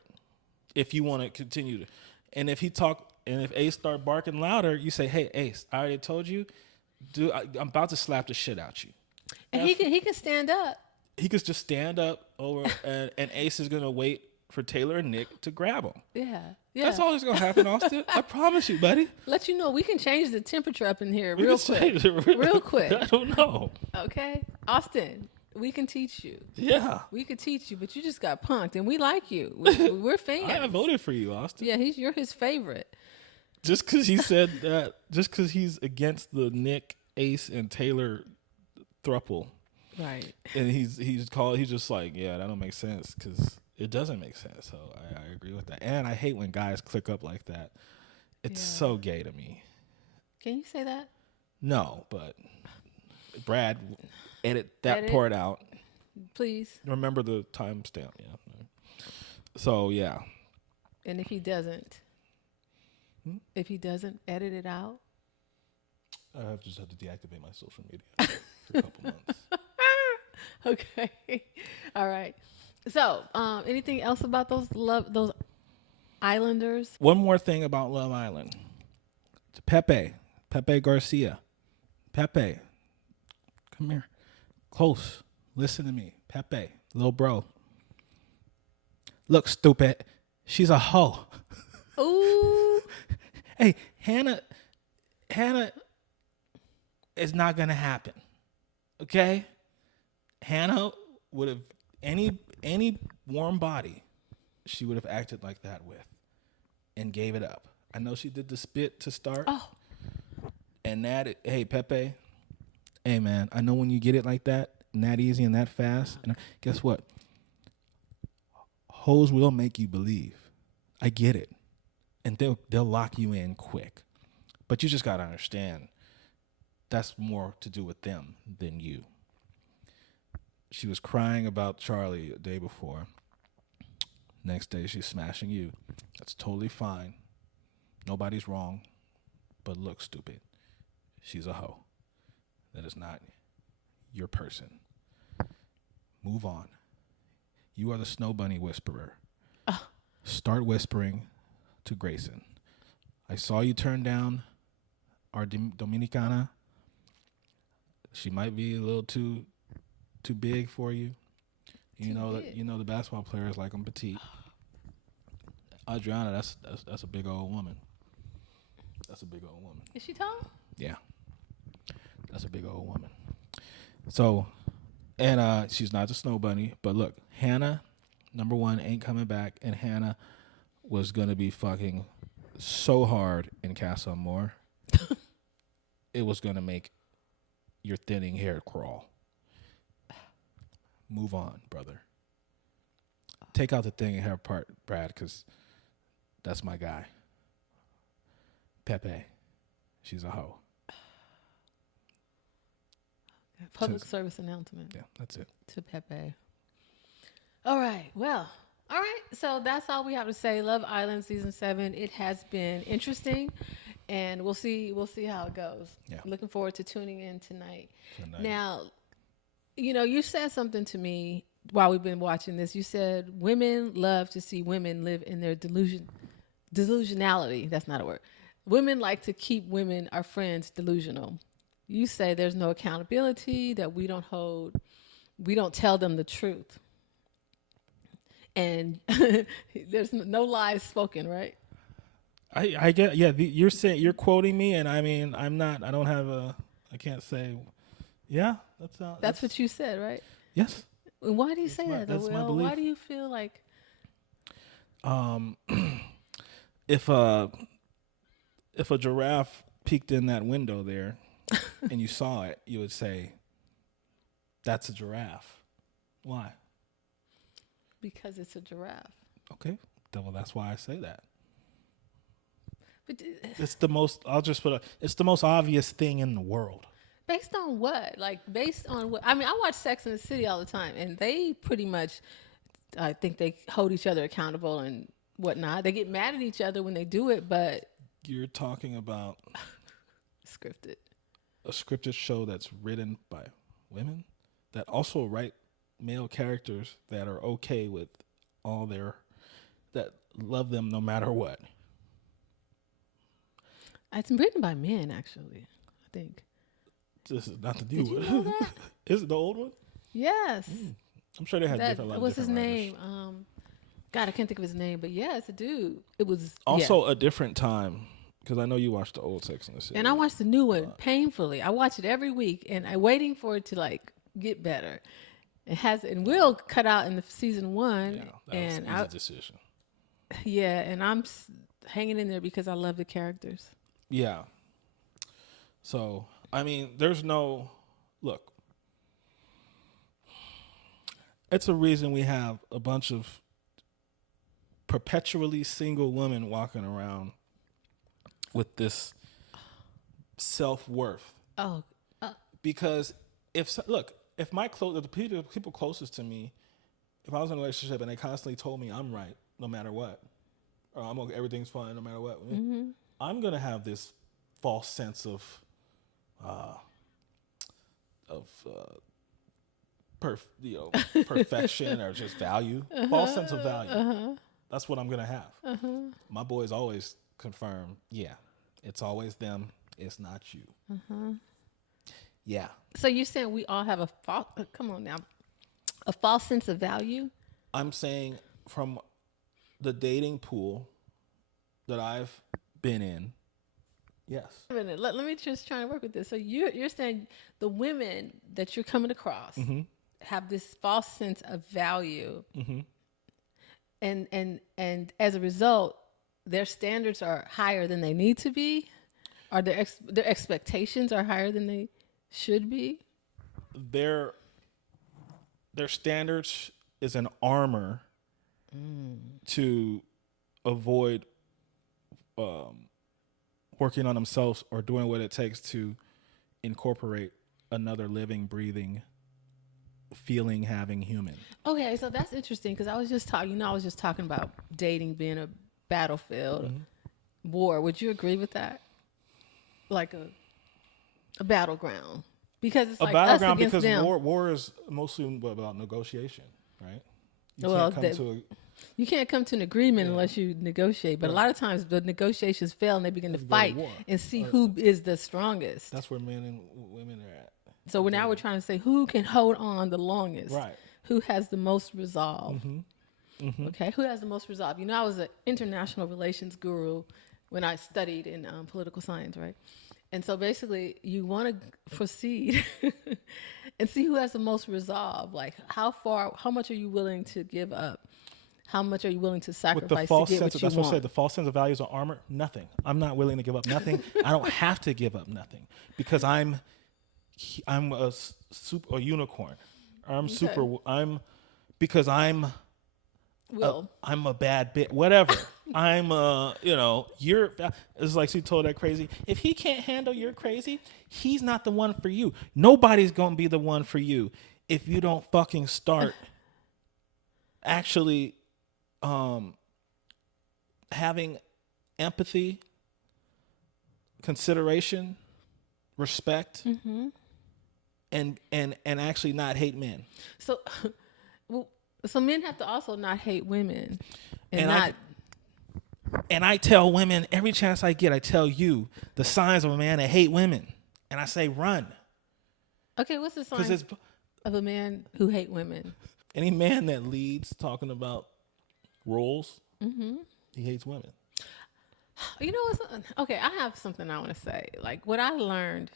if you want to continue to. And if if Ace start barking louder, you say, hey, Ace, I already told you, I'm about to slap the shit out you. and he can stand up. He could just stand up over, and Ace is gonna wait for Taylor and Nick to grab him. Yeah. That's all that's gonna happen, Austin. I promise you, buddy. Let you know we can change the temperature up in here We real can quick. change it Real quick. I don't know. Okay, Austin, we can teach you. Yeah, We could teach you, but you just got punked, and we like you. We're fans. I voted for you, Austin. Yeah, you're his favorite. Just because he said that, just because he's against the Nick, Ace, and Taylor thruple, Right. and he's just like, yeah, that don't make sense because it doesn't make sense. So I agree with that, and I hate when guys click up like that. It's so gay to me. Can you say that? No, but Brad, edit that Edit. part out. Please. Remember the timestamp. Yeah. So yeah. And if he doesn't, edit it out. I just have to deactivate my social media for a couple months. Okay. All right. So, anything else about those Islanders? One more thing about Love Island. Pepe Garcia. Pepe, come here. Close. Listen to me. Pepe, little bro. Look, stupid. She's a hoe. Ooh. Hey, Hannah is not gonna happen. Okay? Hannah would have any warm body she would have acted like that with and gave it up. I know she did the spit to start. Oh. And hey, Pepe, hey, man, I know when you get it like that and that easy and that fast, and guess what? Hoes will make you believe. I get it. And they'll lock you in quick. But you just got to understand, that's more to do with them than you. She was crying about Charlie the day before. Next day, she's smashing you. That's totally fine. Nobody's wrong. But look, stupid. She's a hoe. That is not your person. Move on. You are the Snow Bunny whisperer. Start whispering to Grayson. I saw you turn down our Dominicana. She might be a little too big for you. You know the basketball players like them petite. Adriana, that's a big old woman. That's a big old woman. Is she tall? Yeah. That's a big old woman. So, and she's not the Snow Bunny, but look, Hannah, number one, ain't coming back, and Hannah was gonna be fucking so hard in Casa Amor. It was gonna make your thinning hair crawl. Move on, brother. Take out the thinning hair part, Brad, because that's my guy. Pepe, she's a hoe. Public service announcement. Yeah, that's it. To Pepe. All right. Well, all right. So that's all we have to say. Love Island season 7. It has been interesting, and we'll see how it goes. Yeah. Looking forward to tuning in tonight. Now, you said something to me while we've been watching this. You said women love to see women live in their delusionality. That's not a word. Women like to keep women, our friends, delusional. You say there's no accountability, that we don't tell them the truth. And there's no lies spoken, right? I get, yeah, you're quoting me, and I mean, I can't say, yeah, that's what you said, right? Yes. And why do you say that? That's my Well, belief. why do you feel like? If a giraffe peeked in that window there and you saw it, you would say, that's a giraffe. Why? Because it's a giraffe. Okay. Well, that's why I say that. But It's the most, it's the most obvious thing in the world. Based on what? Like, based on what? I mean, I watch Sex and the City all the time, and they pretty much, I think they hold each other accountable and whatnot. They get mad at each other when they do it, but You're talking about scripted. a scripted show that's written by women that also write male characters that are okay with all their, that love them no matter what. It's written by men, actually, I think. This is not to do Did you with know that? Is it the old one? Yes. I'm sure they had That, different. what's his different writers. name? God, I can't think of his name, but yeah, it's a dude. It was Also yeah. a different time, because I know you watched the old Sex and the City. And I watched the new one painfully. I watch it every week, and I'm waiting for it to like get better. It has, and Will cut out in the season 1, Yeah, that and was an easy decision. yeah, and I'm hanging in there because I love the characters. Yeah. So, I mean, there's no, look, it's a reason we have a bunch of perpetually single women walking around with this self-worth. Oh, Because if my the people closest to me, if I was in a relationship and they constantly told me I'm right no matter what, or I'm okay, everything's fine no matter what, I'm gonna have this false sense of perfection or just value, false sense of value. That's what I'm gonna have. My boys always confirm, yeah, it's always them, it's not you. Yeah. so you're saying we all have a false? Come on now, a false sense of value? I'm saying from the dating pool that I've been in, yes. Wait a minute, let me just try to work with this. So you're saying the women that you're coming across have this false sense of value, and as a result, their standards are higher than they need to be, or their expectations are higher than they should be. Their standards is an armor to avoid working on themselves or doing what it takes to incorporate another living, breathing, feeling, having human. Okay, so that's interesting because I was just talking about dating being a battlefield, war. Would you agree with that? Like a battleground, because it's A like battleground, us against because them. war is mostly about negotiation, right? You Well, can't come to you can't come to an agreement unless you negotiate. But a lot of times the negotiations fail and they begin to go to fight war. and see who is the strongest. that's where men and women are at. So now we're trying to say who can hold on the longest, Right. who has the most resolve. Okay, who has the most resolve? You know, I was an international relations guru when I studied in political science, right? And so basically, you want to proceed and see who has the most resolve. Like, how much are you willing to give up? How much are you willing to With the sacrifice false to get sense what of, you that's what I want? said, the false sense of values are armor, nothing. I'm not willing to give up nothing. I don't have to give up nothing because I'm a unicorn. I'm a bad bit, whatever. It's like she told that crazy. If he can't handle your crazy, he's not the one for you. Nobody's going to be the one for you if you don't fucking start actually having empathy, consideration, respect, and actually not hate men. So, so men have to also not hate women, And I tell women every chance I get, I tell you the signs of a man that hate women, and I say run. Okay, what's the sign It's of a man who hate women? any man that leads talking about roles, he hates women. You know what's okay? I have something I want to say. Like what I've learned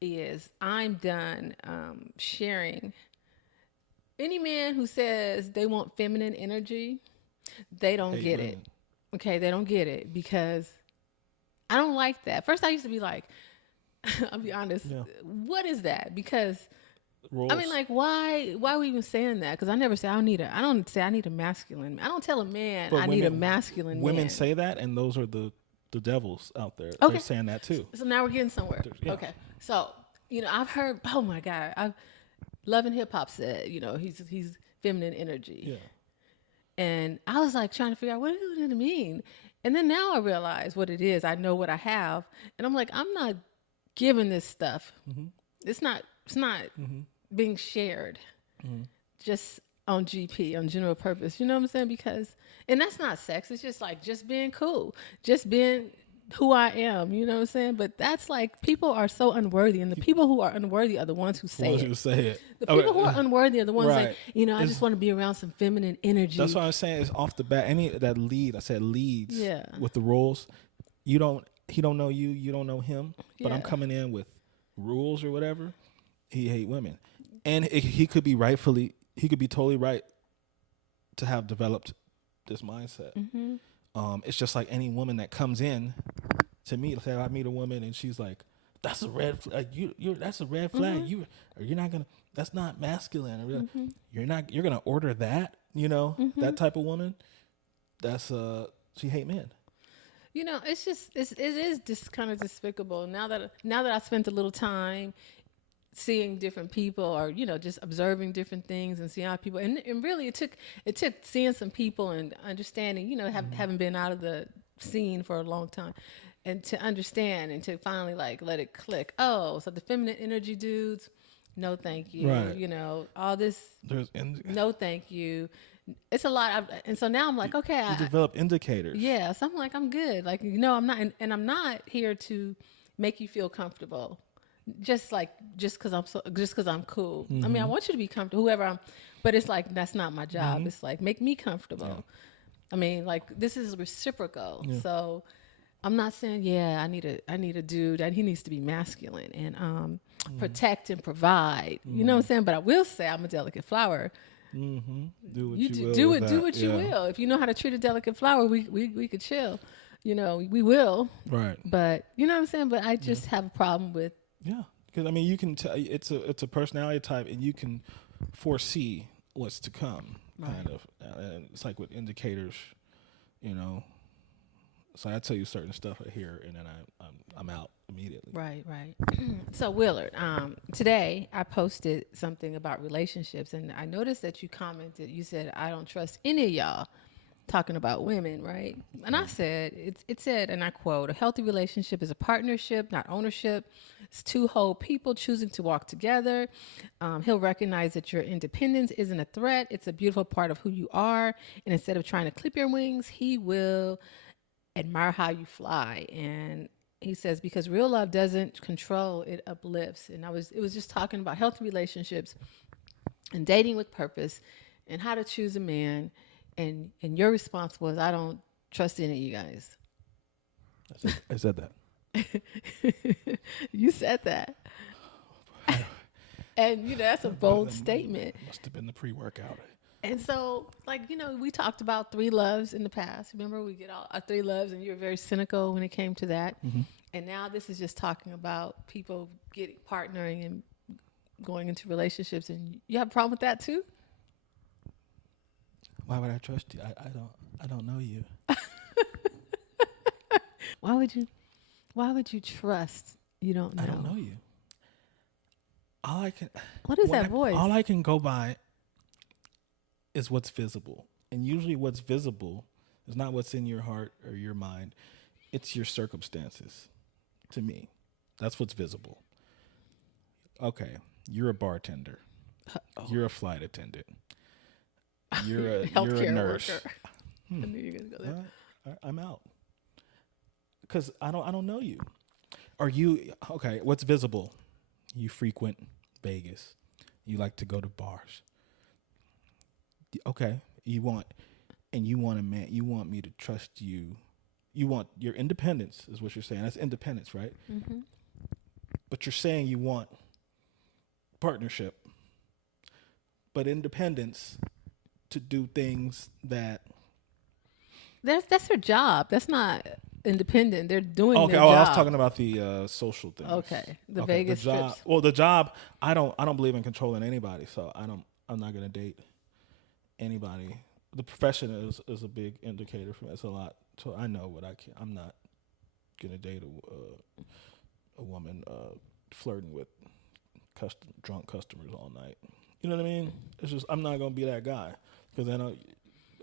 is I'm done sharing. Any man who says they want feminine energy, they don't Hate get women. it. Okay, they don't get it because I don't like that. First, I used to be like, I'll be honest, what is that? Because Roles. I mean, like, why are we even saying that? Because I never say I don't say I need a masculine. I don't tell a man But I need a masculine Women man. say that, and those are the the devils out there. Okay. They're saying that too. So now we're getting somewhere. Yeah. Okay. So, I've heard, oh my God, Love and Hip Hop said, he's feminine energy. Yeah. And I was like trying to figure out what did it mean? And then now I realize what it is. I know what I have. And I'm like, I'm not giving this stuff. Mm-hmm. It's not being shared just on GP, on general purpose. You know what I'm saying? And that's not sex. It's just like just being cool, just being who I am. You know what I'm saying? But that's like, people are so unworthy. And the people who are unworthy are the ones who say it. The people who are unworthy are the ones like, I just want to be around some feminine energy. That's what I'm saying. Is off the bat, that lead, I said leads with the roles. He don't know you, you don't know him, but I'm coming in with rules or whatever. He hate women. And he could be totally right to have developed this mindset. Mm-hmm. It's just like any woman that comes in to me. Say I meet a woman and she's like, "That's a red flag. That's a red flag. Mm-hmm. You're not gonna. That's not masculine. Mm-hmm. You're gonna order that. That type of woman. That's she hate men. It is just kind of despicable. Now that I spent a little time seeing different people, or just observing different things and seeing how people, and really it took seeing some people and understanding, having been out of the scene for a long time, and to understand and to finally like let it click. Oh, so the feminine energy dudes, no thank you. Right. All this, no thank you. It's a lot. And so now I'm like, okay, you develop indicators. Yeah, so I'm like, I'm good. Like, I'm not, and I'm not here to make you feel comfortable. Just because I'm cool. Mm-hmm. I mean, I want you to be comfortable, but it's like, that's not my job. Mm-hmm. It's like, make me comfortable. Yeah. I mean, like, this is reciprocal. Yeah. So I'm not saying, I need a dude, and he needs to be masculine and protect and provide. You know what I'm saying? But I will say I'm a delicate flower. Mm-hmm. Do what you will. If you know how to treat a delicate flower, we could chill. We will. Right. But you know what I'm saying? But I just have a problem with. Yeah, because I mean, you can tell it's a personality type, and you can foresee what's to come, kind of. And it's like with indicators, So I tell you certain stuff here, and then I'm out immediately. Right. So Willard, today I posted something about relationships, and I noticed that you commented. You said, "I don't trust any of y'all." Talking about women, right? And I said, it said, and I quote, "A healthy relationship is a partnership, not ownership. It's two whole people choosing to walk together. He'll recognize that your independence isn't a threat. It's a beautiful part of who you are. And instead of trying to clip your wings, he will admire how you fly." And he says, because real love doesn't control, it uplifts. And it was just talking about healthy relationships and dating with purpose and how to choose a man. And your response was, "I don't trust any of you guys." I said that. You said that. And, that's a bold statement. Must have been the pre-workout. And so, we talked about 3 loves in the past. Remember, we get all our 3 loves, and you were very cynical when it came to that. Mm-hmm. And now this is just talking about people partnering and going into relationships. And you have a problem with that too? Why would I trust you? I don't know you. Why would you trust you don't know? I don't know you. What is that voice? All I can go by is what's visible. And usually what's visible is not what's in your heart or your mind. It's your circumstances. To me, that's what's visible. Okay, you're a bartender. Uh-oh. You're a flight attendant. You're a nurse. I knew you were gonna go there. I'm out. Because I don't know you. Are you okay? What's visible? You frequent Vegas. You like to go to bars. Okay, you want a man. You want me to trust you. You want your independence, is what you're saying. That's independence, right? Mm-hmm. But you're saying you want partnership, but independence to do things that. That's her job. That's not independent. They're doing their job. job. I was talking about the social things. Okay, Vegas job. trips. Well, the job. I don't believe in controlling anybody, so I'm not gonna date anybody. The profession is a big indicator for me. It's a lot. So I know what I can. I'm not gonna date a woman flirting with drunk customers all night. You know what I mean? It's just I'm not gonna be that guy because then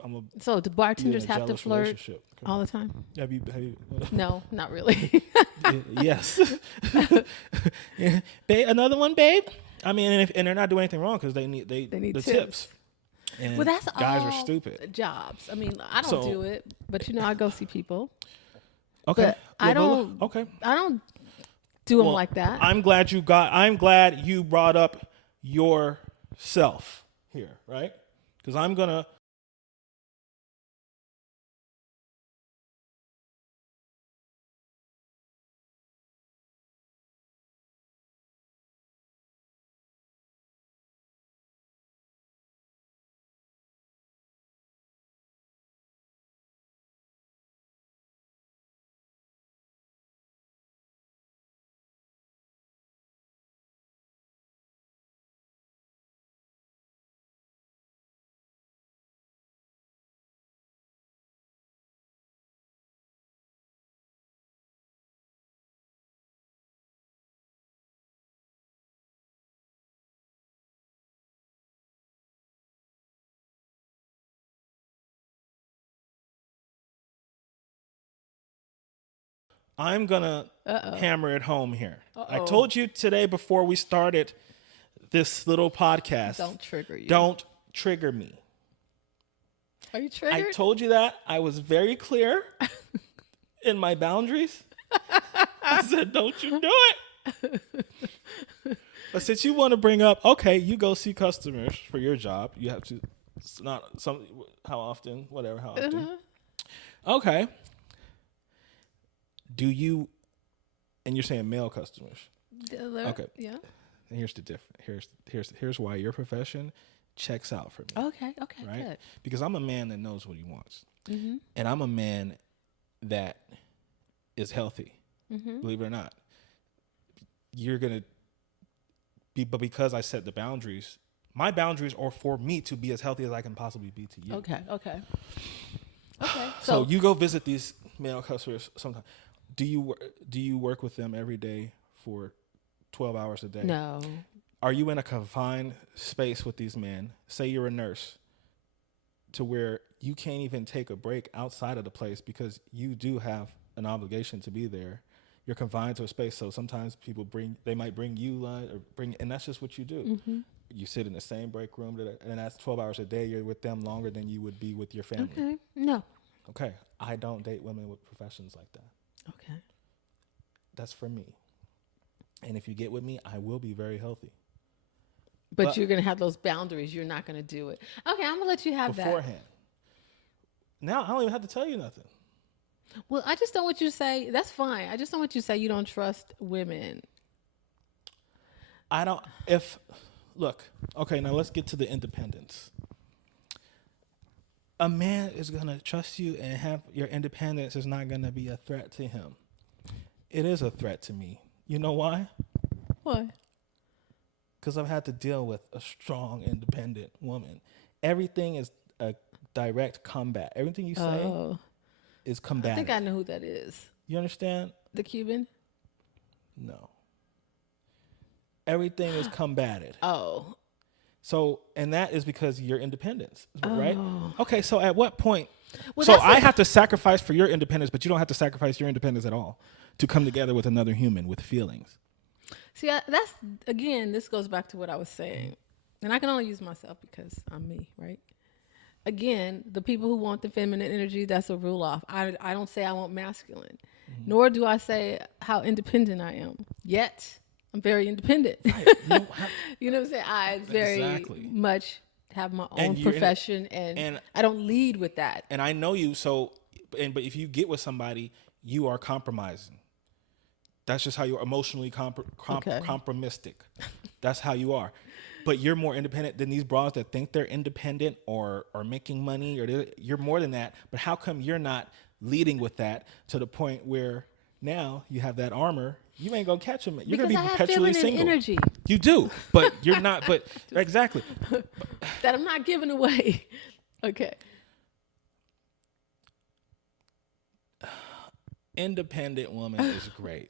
I'm a So the bartenders have to jealous flirt relationship. all the time? Have you No, not really. yes. Yeah. Babe, another one, babe. I mean, and they're not doing anything wrong because they need the tips. And Well, that's guys all are stupid. jobs. I mean, I don't So- do it, but I go see people. Okay. But I don't. Okay. I don't do them Well, like that. I'm glad you brought up yourself here, right? Because I'm gonna. I'm gonna hammer it home here. I told you today before we started this little podcast. Don't trigger you. Don't trigger me. Are you triggered? I told you that. I was very clear in my boundaries. I said, don't you do it. But since you want to bring up, okay, you go see customers for your job. You have to, it's not some, how often, whatever, how often. Okay. Do you, and you're saying male customers. Okay. Yeah. And here's the difference. Here's why your profession checks out for me. Okay. Okay. Right? Good. Because I'm a man that knows what he wants. Mm-hmm. And I'm a man that is healthy. Mm-hmm. Believe it or not. You're going to be, but because I set the boundaries, my boundaries are for me to be as healthy as I can possibly be to you. Okay. Okay. Okay. So you go visit these male customers sometime. Do you work with them every day for 12 hours a day? No. Are you in a confined space with these men? Say you're a nurse, to where you can't even take a break outside of the place because you do have an obligation to be there. You're confined to a space, so sometimes they might bring you lunch and that's just what you do. Mm-hmm. You sit in the same break room, and that's 12 hours a day. You're with them longer than you would be with your family. Okay. No. Okay, I don't date women with professions like that. Okay. That's for me. And if you get with me, I will be very healthy. But you're going to have those boundaries. You're not going to do it. Okay, I'm going to let you have beforehand. Now, I don't even have to tell you nothing. that. Well, I just don't want you to say, that's fine. I just don't want you to say you don't trust women. Look, okay, now let's get to the independence. A man is going to trust you and have your independence is not going to be a threat to him. It is a threat to me. You know why? Why? Because I've had to deal with a strong, independent woman. Everything is a direct combat. Everything you say is combative. I think I know who that is. You understand? The Cuban? No. Everything is combated. Oh. So, and that is because of your independence, right? Okay, so at what point? Well, so I have to sacrifice for your independence, but you don't have to sacrifice your independence at all to come together with another human with feelings. See, that's, again, this goes back to what I was saying. And I can only use myself because I'm me, right? Again, the people who want the feminine energy, that's a rule off. I don't say I want masculine, nor do I say how independent I am. Yet, I'm very independent. Right. You know what I'm saying? I very much have my own profession, and I don't lead with that. And I know you, but if you get with somebody, you are compromising. That's just how you're emotionally compromistic. That's how you are. But you're more independent than these bras that think they're independent or are making money. You're more than that. But how come you're not leading with that to the point where now you have that armor? You ain't gonna catch them. You're because gonna be perpetually single. Energy. You do, but you're not. But exactly. That I'm not giving away. Okay. independent woman is great.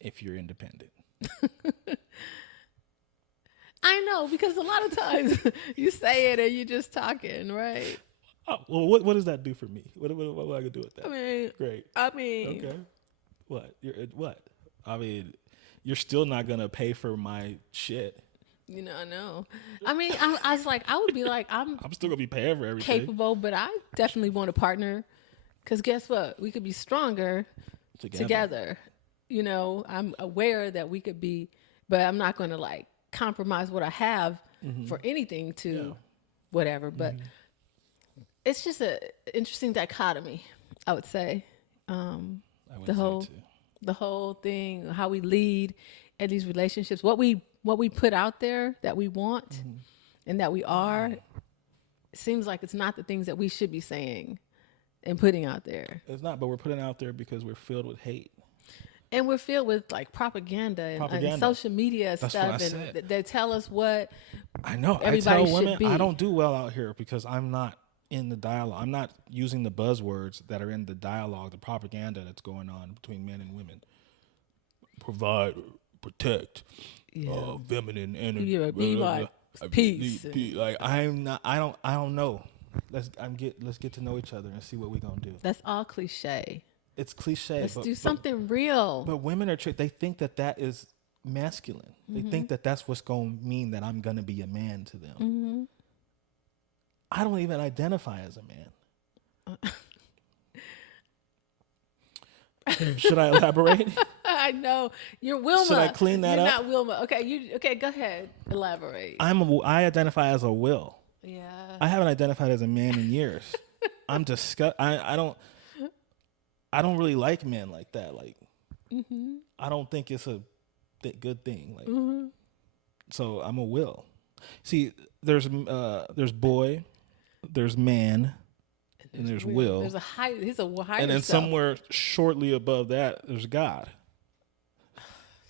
If you're independent. I know, because a lot of times you say it and you're just talking, right? Oh, well, what does that do for me? What I can do with that? Great. Okay. What? What? I mean, you're still not gonna pay for my shit. You know, I know. I mean, I was like, I would be like, I'm still gonna be paying for everything. capable, but I definitely want a partner. Because guess what? We could be stronger together. You know, I'm aware that we could be, but I'm not going to like compromise what I have for anything to whatever. But it's just an interesting dichotomy, I would say. The whole thing, how we lead in these relationships, what we put out there that we want and that we are, seems like it's not the things that we should be saying and putting out there. It's not, but we're putting it out there because we're filled with hate. And we're filled with like propaganda and social media stuff, and they tell us what I know. Everybody I tell women should be. I don't do well out here because I'm not in the dialogue. I'm not using the buzzwords that are in the dialogue, the propaganda that's going on between men and women. Provide, protect, feminine energy. Yeah, be like peace. Like I'm not. I don't know. Let's get to know each other and see what we're gonna do. That's all cliche. It's cliche. Let's do something real. But women are they think that is masculine. They think that that's what's going to mean that I'm going to be a man to them. I don't even identify as a man. Should I elaborate? I know. You're Wilma. Should I clean that You're up? not Wilma. Okay, go ahead. Elaborate. I identify as a Will. Yeah. I haven't identified as a man in years. I'm I don't really like men like that. Like, I don't think it's a good thing. Like, so I'm a Will. See, there's boy, there's man, and there's Will. There's he's a higher and then self. somewhere shortly above that, there's God.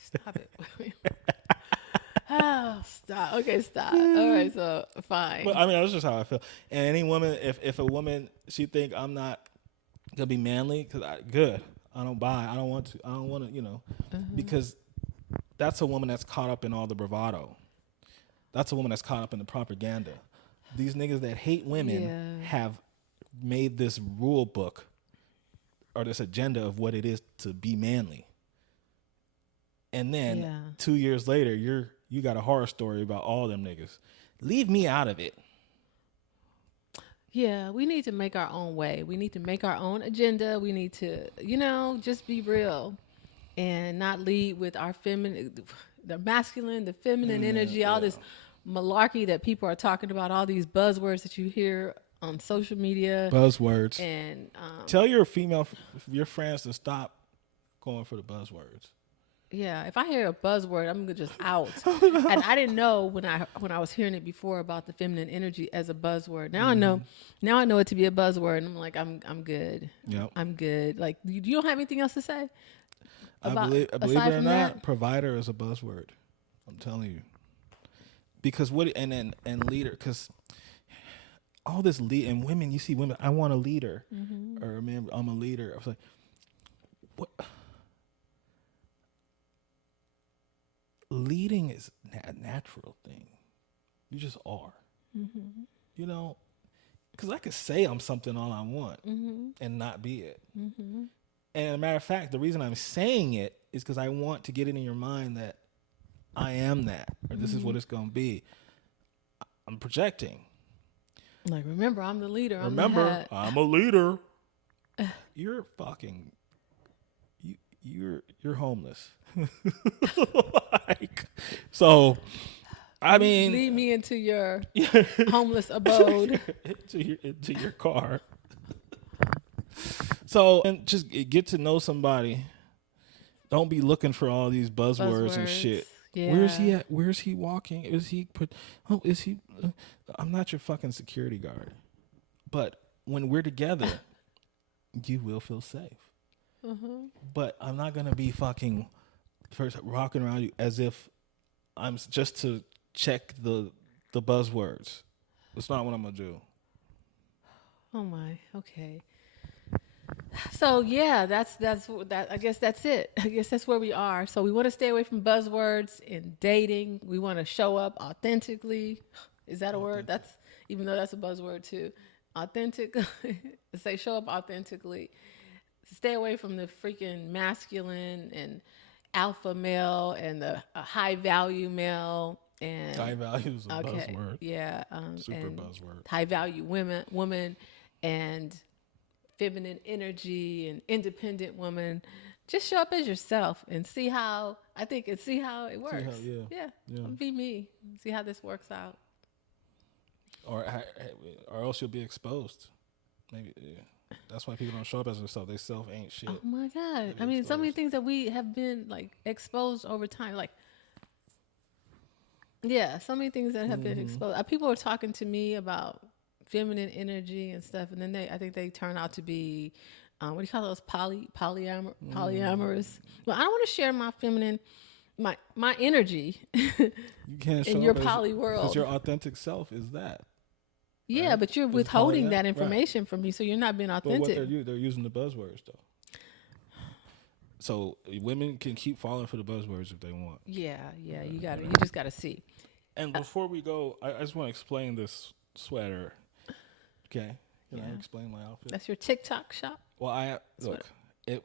Stop it. Oh, stop. Okay, stop. All right, so fine. But I mean, that's just how I feel. And any woman, if a woman, she think I'm not gonna be manly, good. I don't want to, you know, because that's a woman that's caught up in all the bravado. That's a woman that's caught up in the propaganda. These niggas that hate women have made this rule book or this agenda of what it is to be manly. And then 2 years later, you got a horror story about all them niggas. Leave me out of it. Yeah, we need to make our own way. We need to make our own agenda. We need to, you know, just be real and not lead with our the masculine, the feminine energy, all this malarkey that people are talking about, all these buzzwords that you hear on social media. Buzzwords. And tell your your friends to stop going for the buzzwords. Yeah, if I hear a buzzword, I'm just out. And I didn't know when I was hearing it before about the feminine energy as a buzzword. Now I know. Now I know it to be a buzzword, and I'm like, I'm good. Yep. I'm good. Like, you don't have anything else to say? I believe it or not, provider is a buzzword. I'm telling you, because and leader, because all this lead and women, you see women. I want a leader, or remember, I'm a leader. I was like, what? Leading is a natural thing. You just are. You know, because I could say I'm something all I want and not be it. And as a matter of fact, the reason I'm saying it is because I want to get it in your mind that I am that, or this is what it's going to be. I'm projecting. Like, remember, I'm the leader. Remember, I'm a leader. You're fucking, you're homeless. Like, so, I mean, lead me into your homeless abode, into your car. So, and just get to know somebody. Don't be looking for all these buzzwords and shit. Yeah. Where's he at? Where's he walking? Is he is he? I'm not your fucking security guard. But when we're together, you will feel safe. But I'm not gonna be fucking first rocking around you as if I'm just to check the buzzwords. That's not what I'm gonna do. Oh my, okay. So yeah, that's that. I guess that's it. I guess that's where we are. So we want to stay away from buzzwords in dating. We want to show up authentically. Is that a word? That's even though that's a buzzword too. Authentic. Say show up authentically. Stay away from the freaking masculine and alpha male and the high value male and High value is a okay, buzzword. yeah, Super and buzzword. high value woman, and feminine energy and independent woman. Just show up as yourself and see how and see how it works. Yeah. Be me. See how this works out. Or else you'll be exposed. Maybe that's why people don't show up as themselves. They self ain't shit. Oh my God! I mean, so many things that we have been like exposed over time. Like, yeah, so many things that have been exposed. People are talking to me about feminine energy and stuff, and then I think they turn out to be, what do you call those, polyamorous. Well, I don't want to share my feminine, my energy You can't show in your up poly because world. your authentic self is that. Yeah, right? but you're It's withholding polyam- that information from me, so you're not being But authentic. they're using the buzzwords though. So women can keep falling for the buzzwords if they want. Yeah, you just gotta see. And before we go, I just want to explain this sweater. Okay, can I explain my outfit? That's your TikTok shop. Well, look it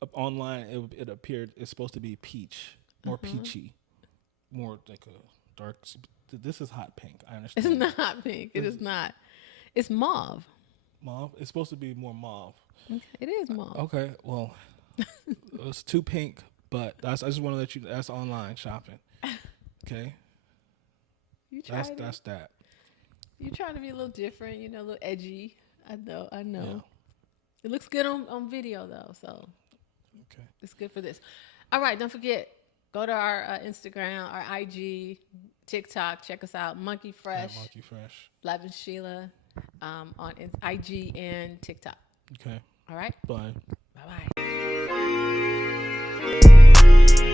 up online. It appeared it's supposed to be peach, more peachy, more like a dark. This is hot pink. I It's understand. not pink. It is not. It's mauve. Mauve. It's supposed to be more mauve. Okay, it is mauve. Okay, well, it's too pink, but I just want to let you. That's online shopping. Okay, You tried it. that's that. You're trying to be a little different, a little edgy. I know. Yeah. It looks good on video though, so Okay. it's good for this. All right, don't forget, go to our Instagram, our IG, TikTok. Check us out, Monkey Fresh, Monkey Fresh. Live and Sheila, on IG and TikTok. Okay. All right. Bye. Bye bye.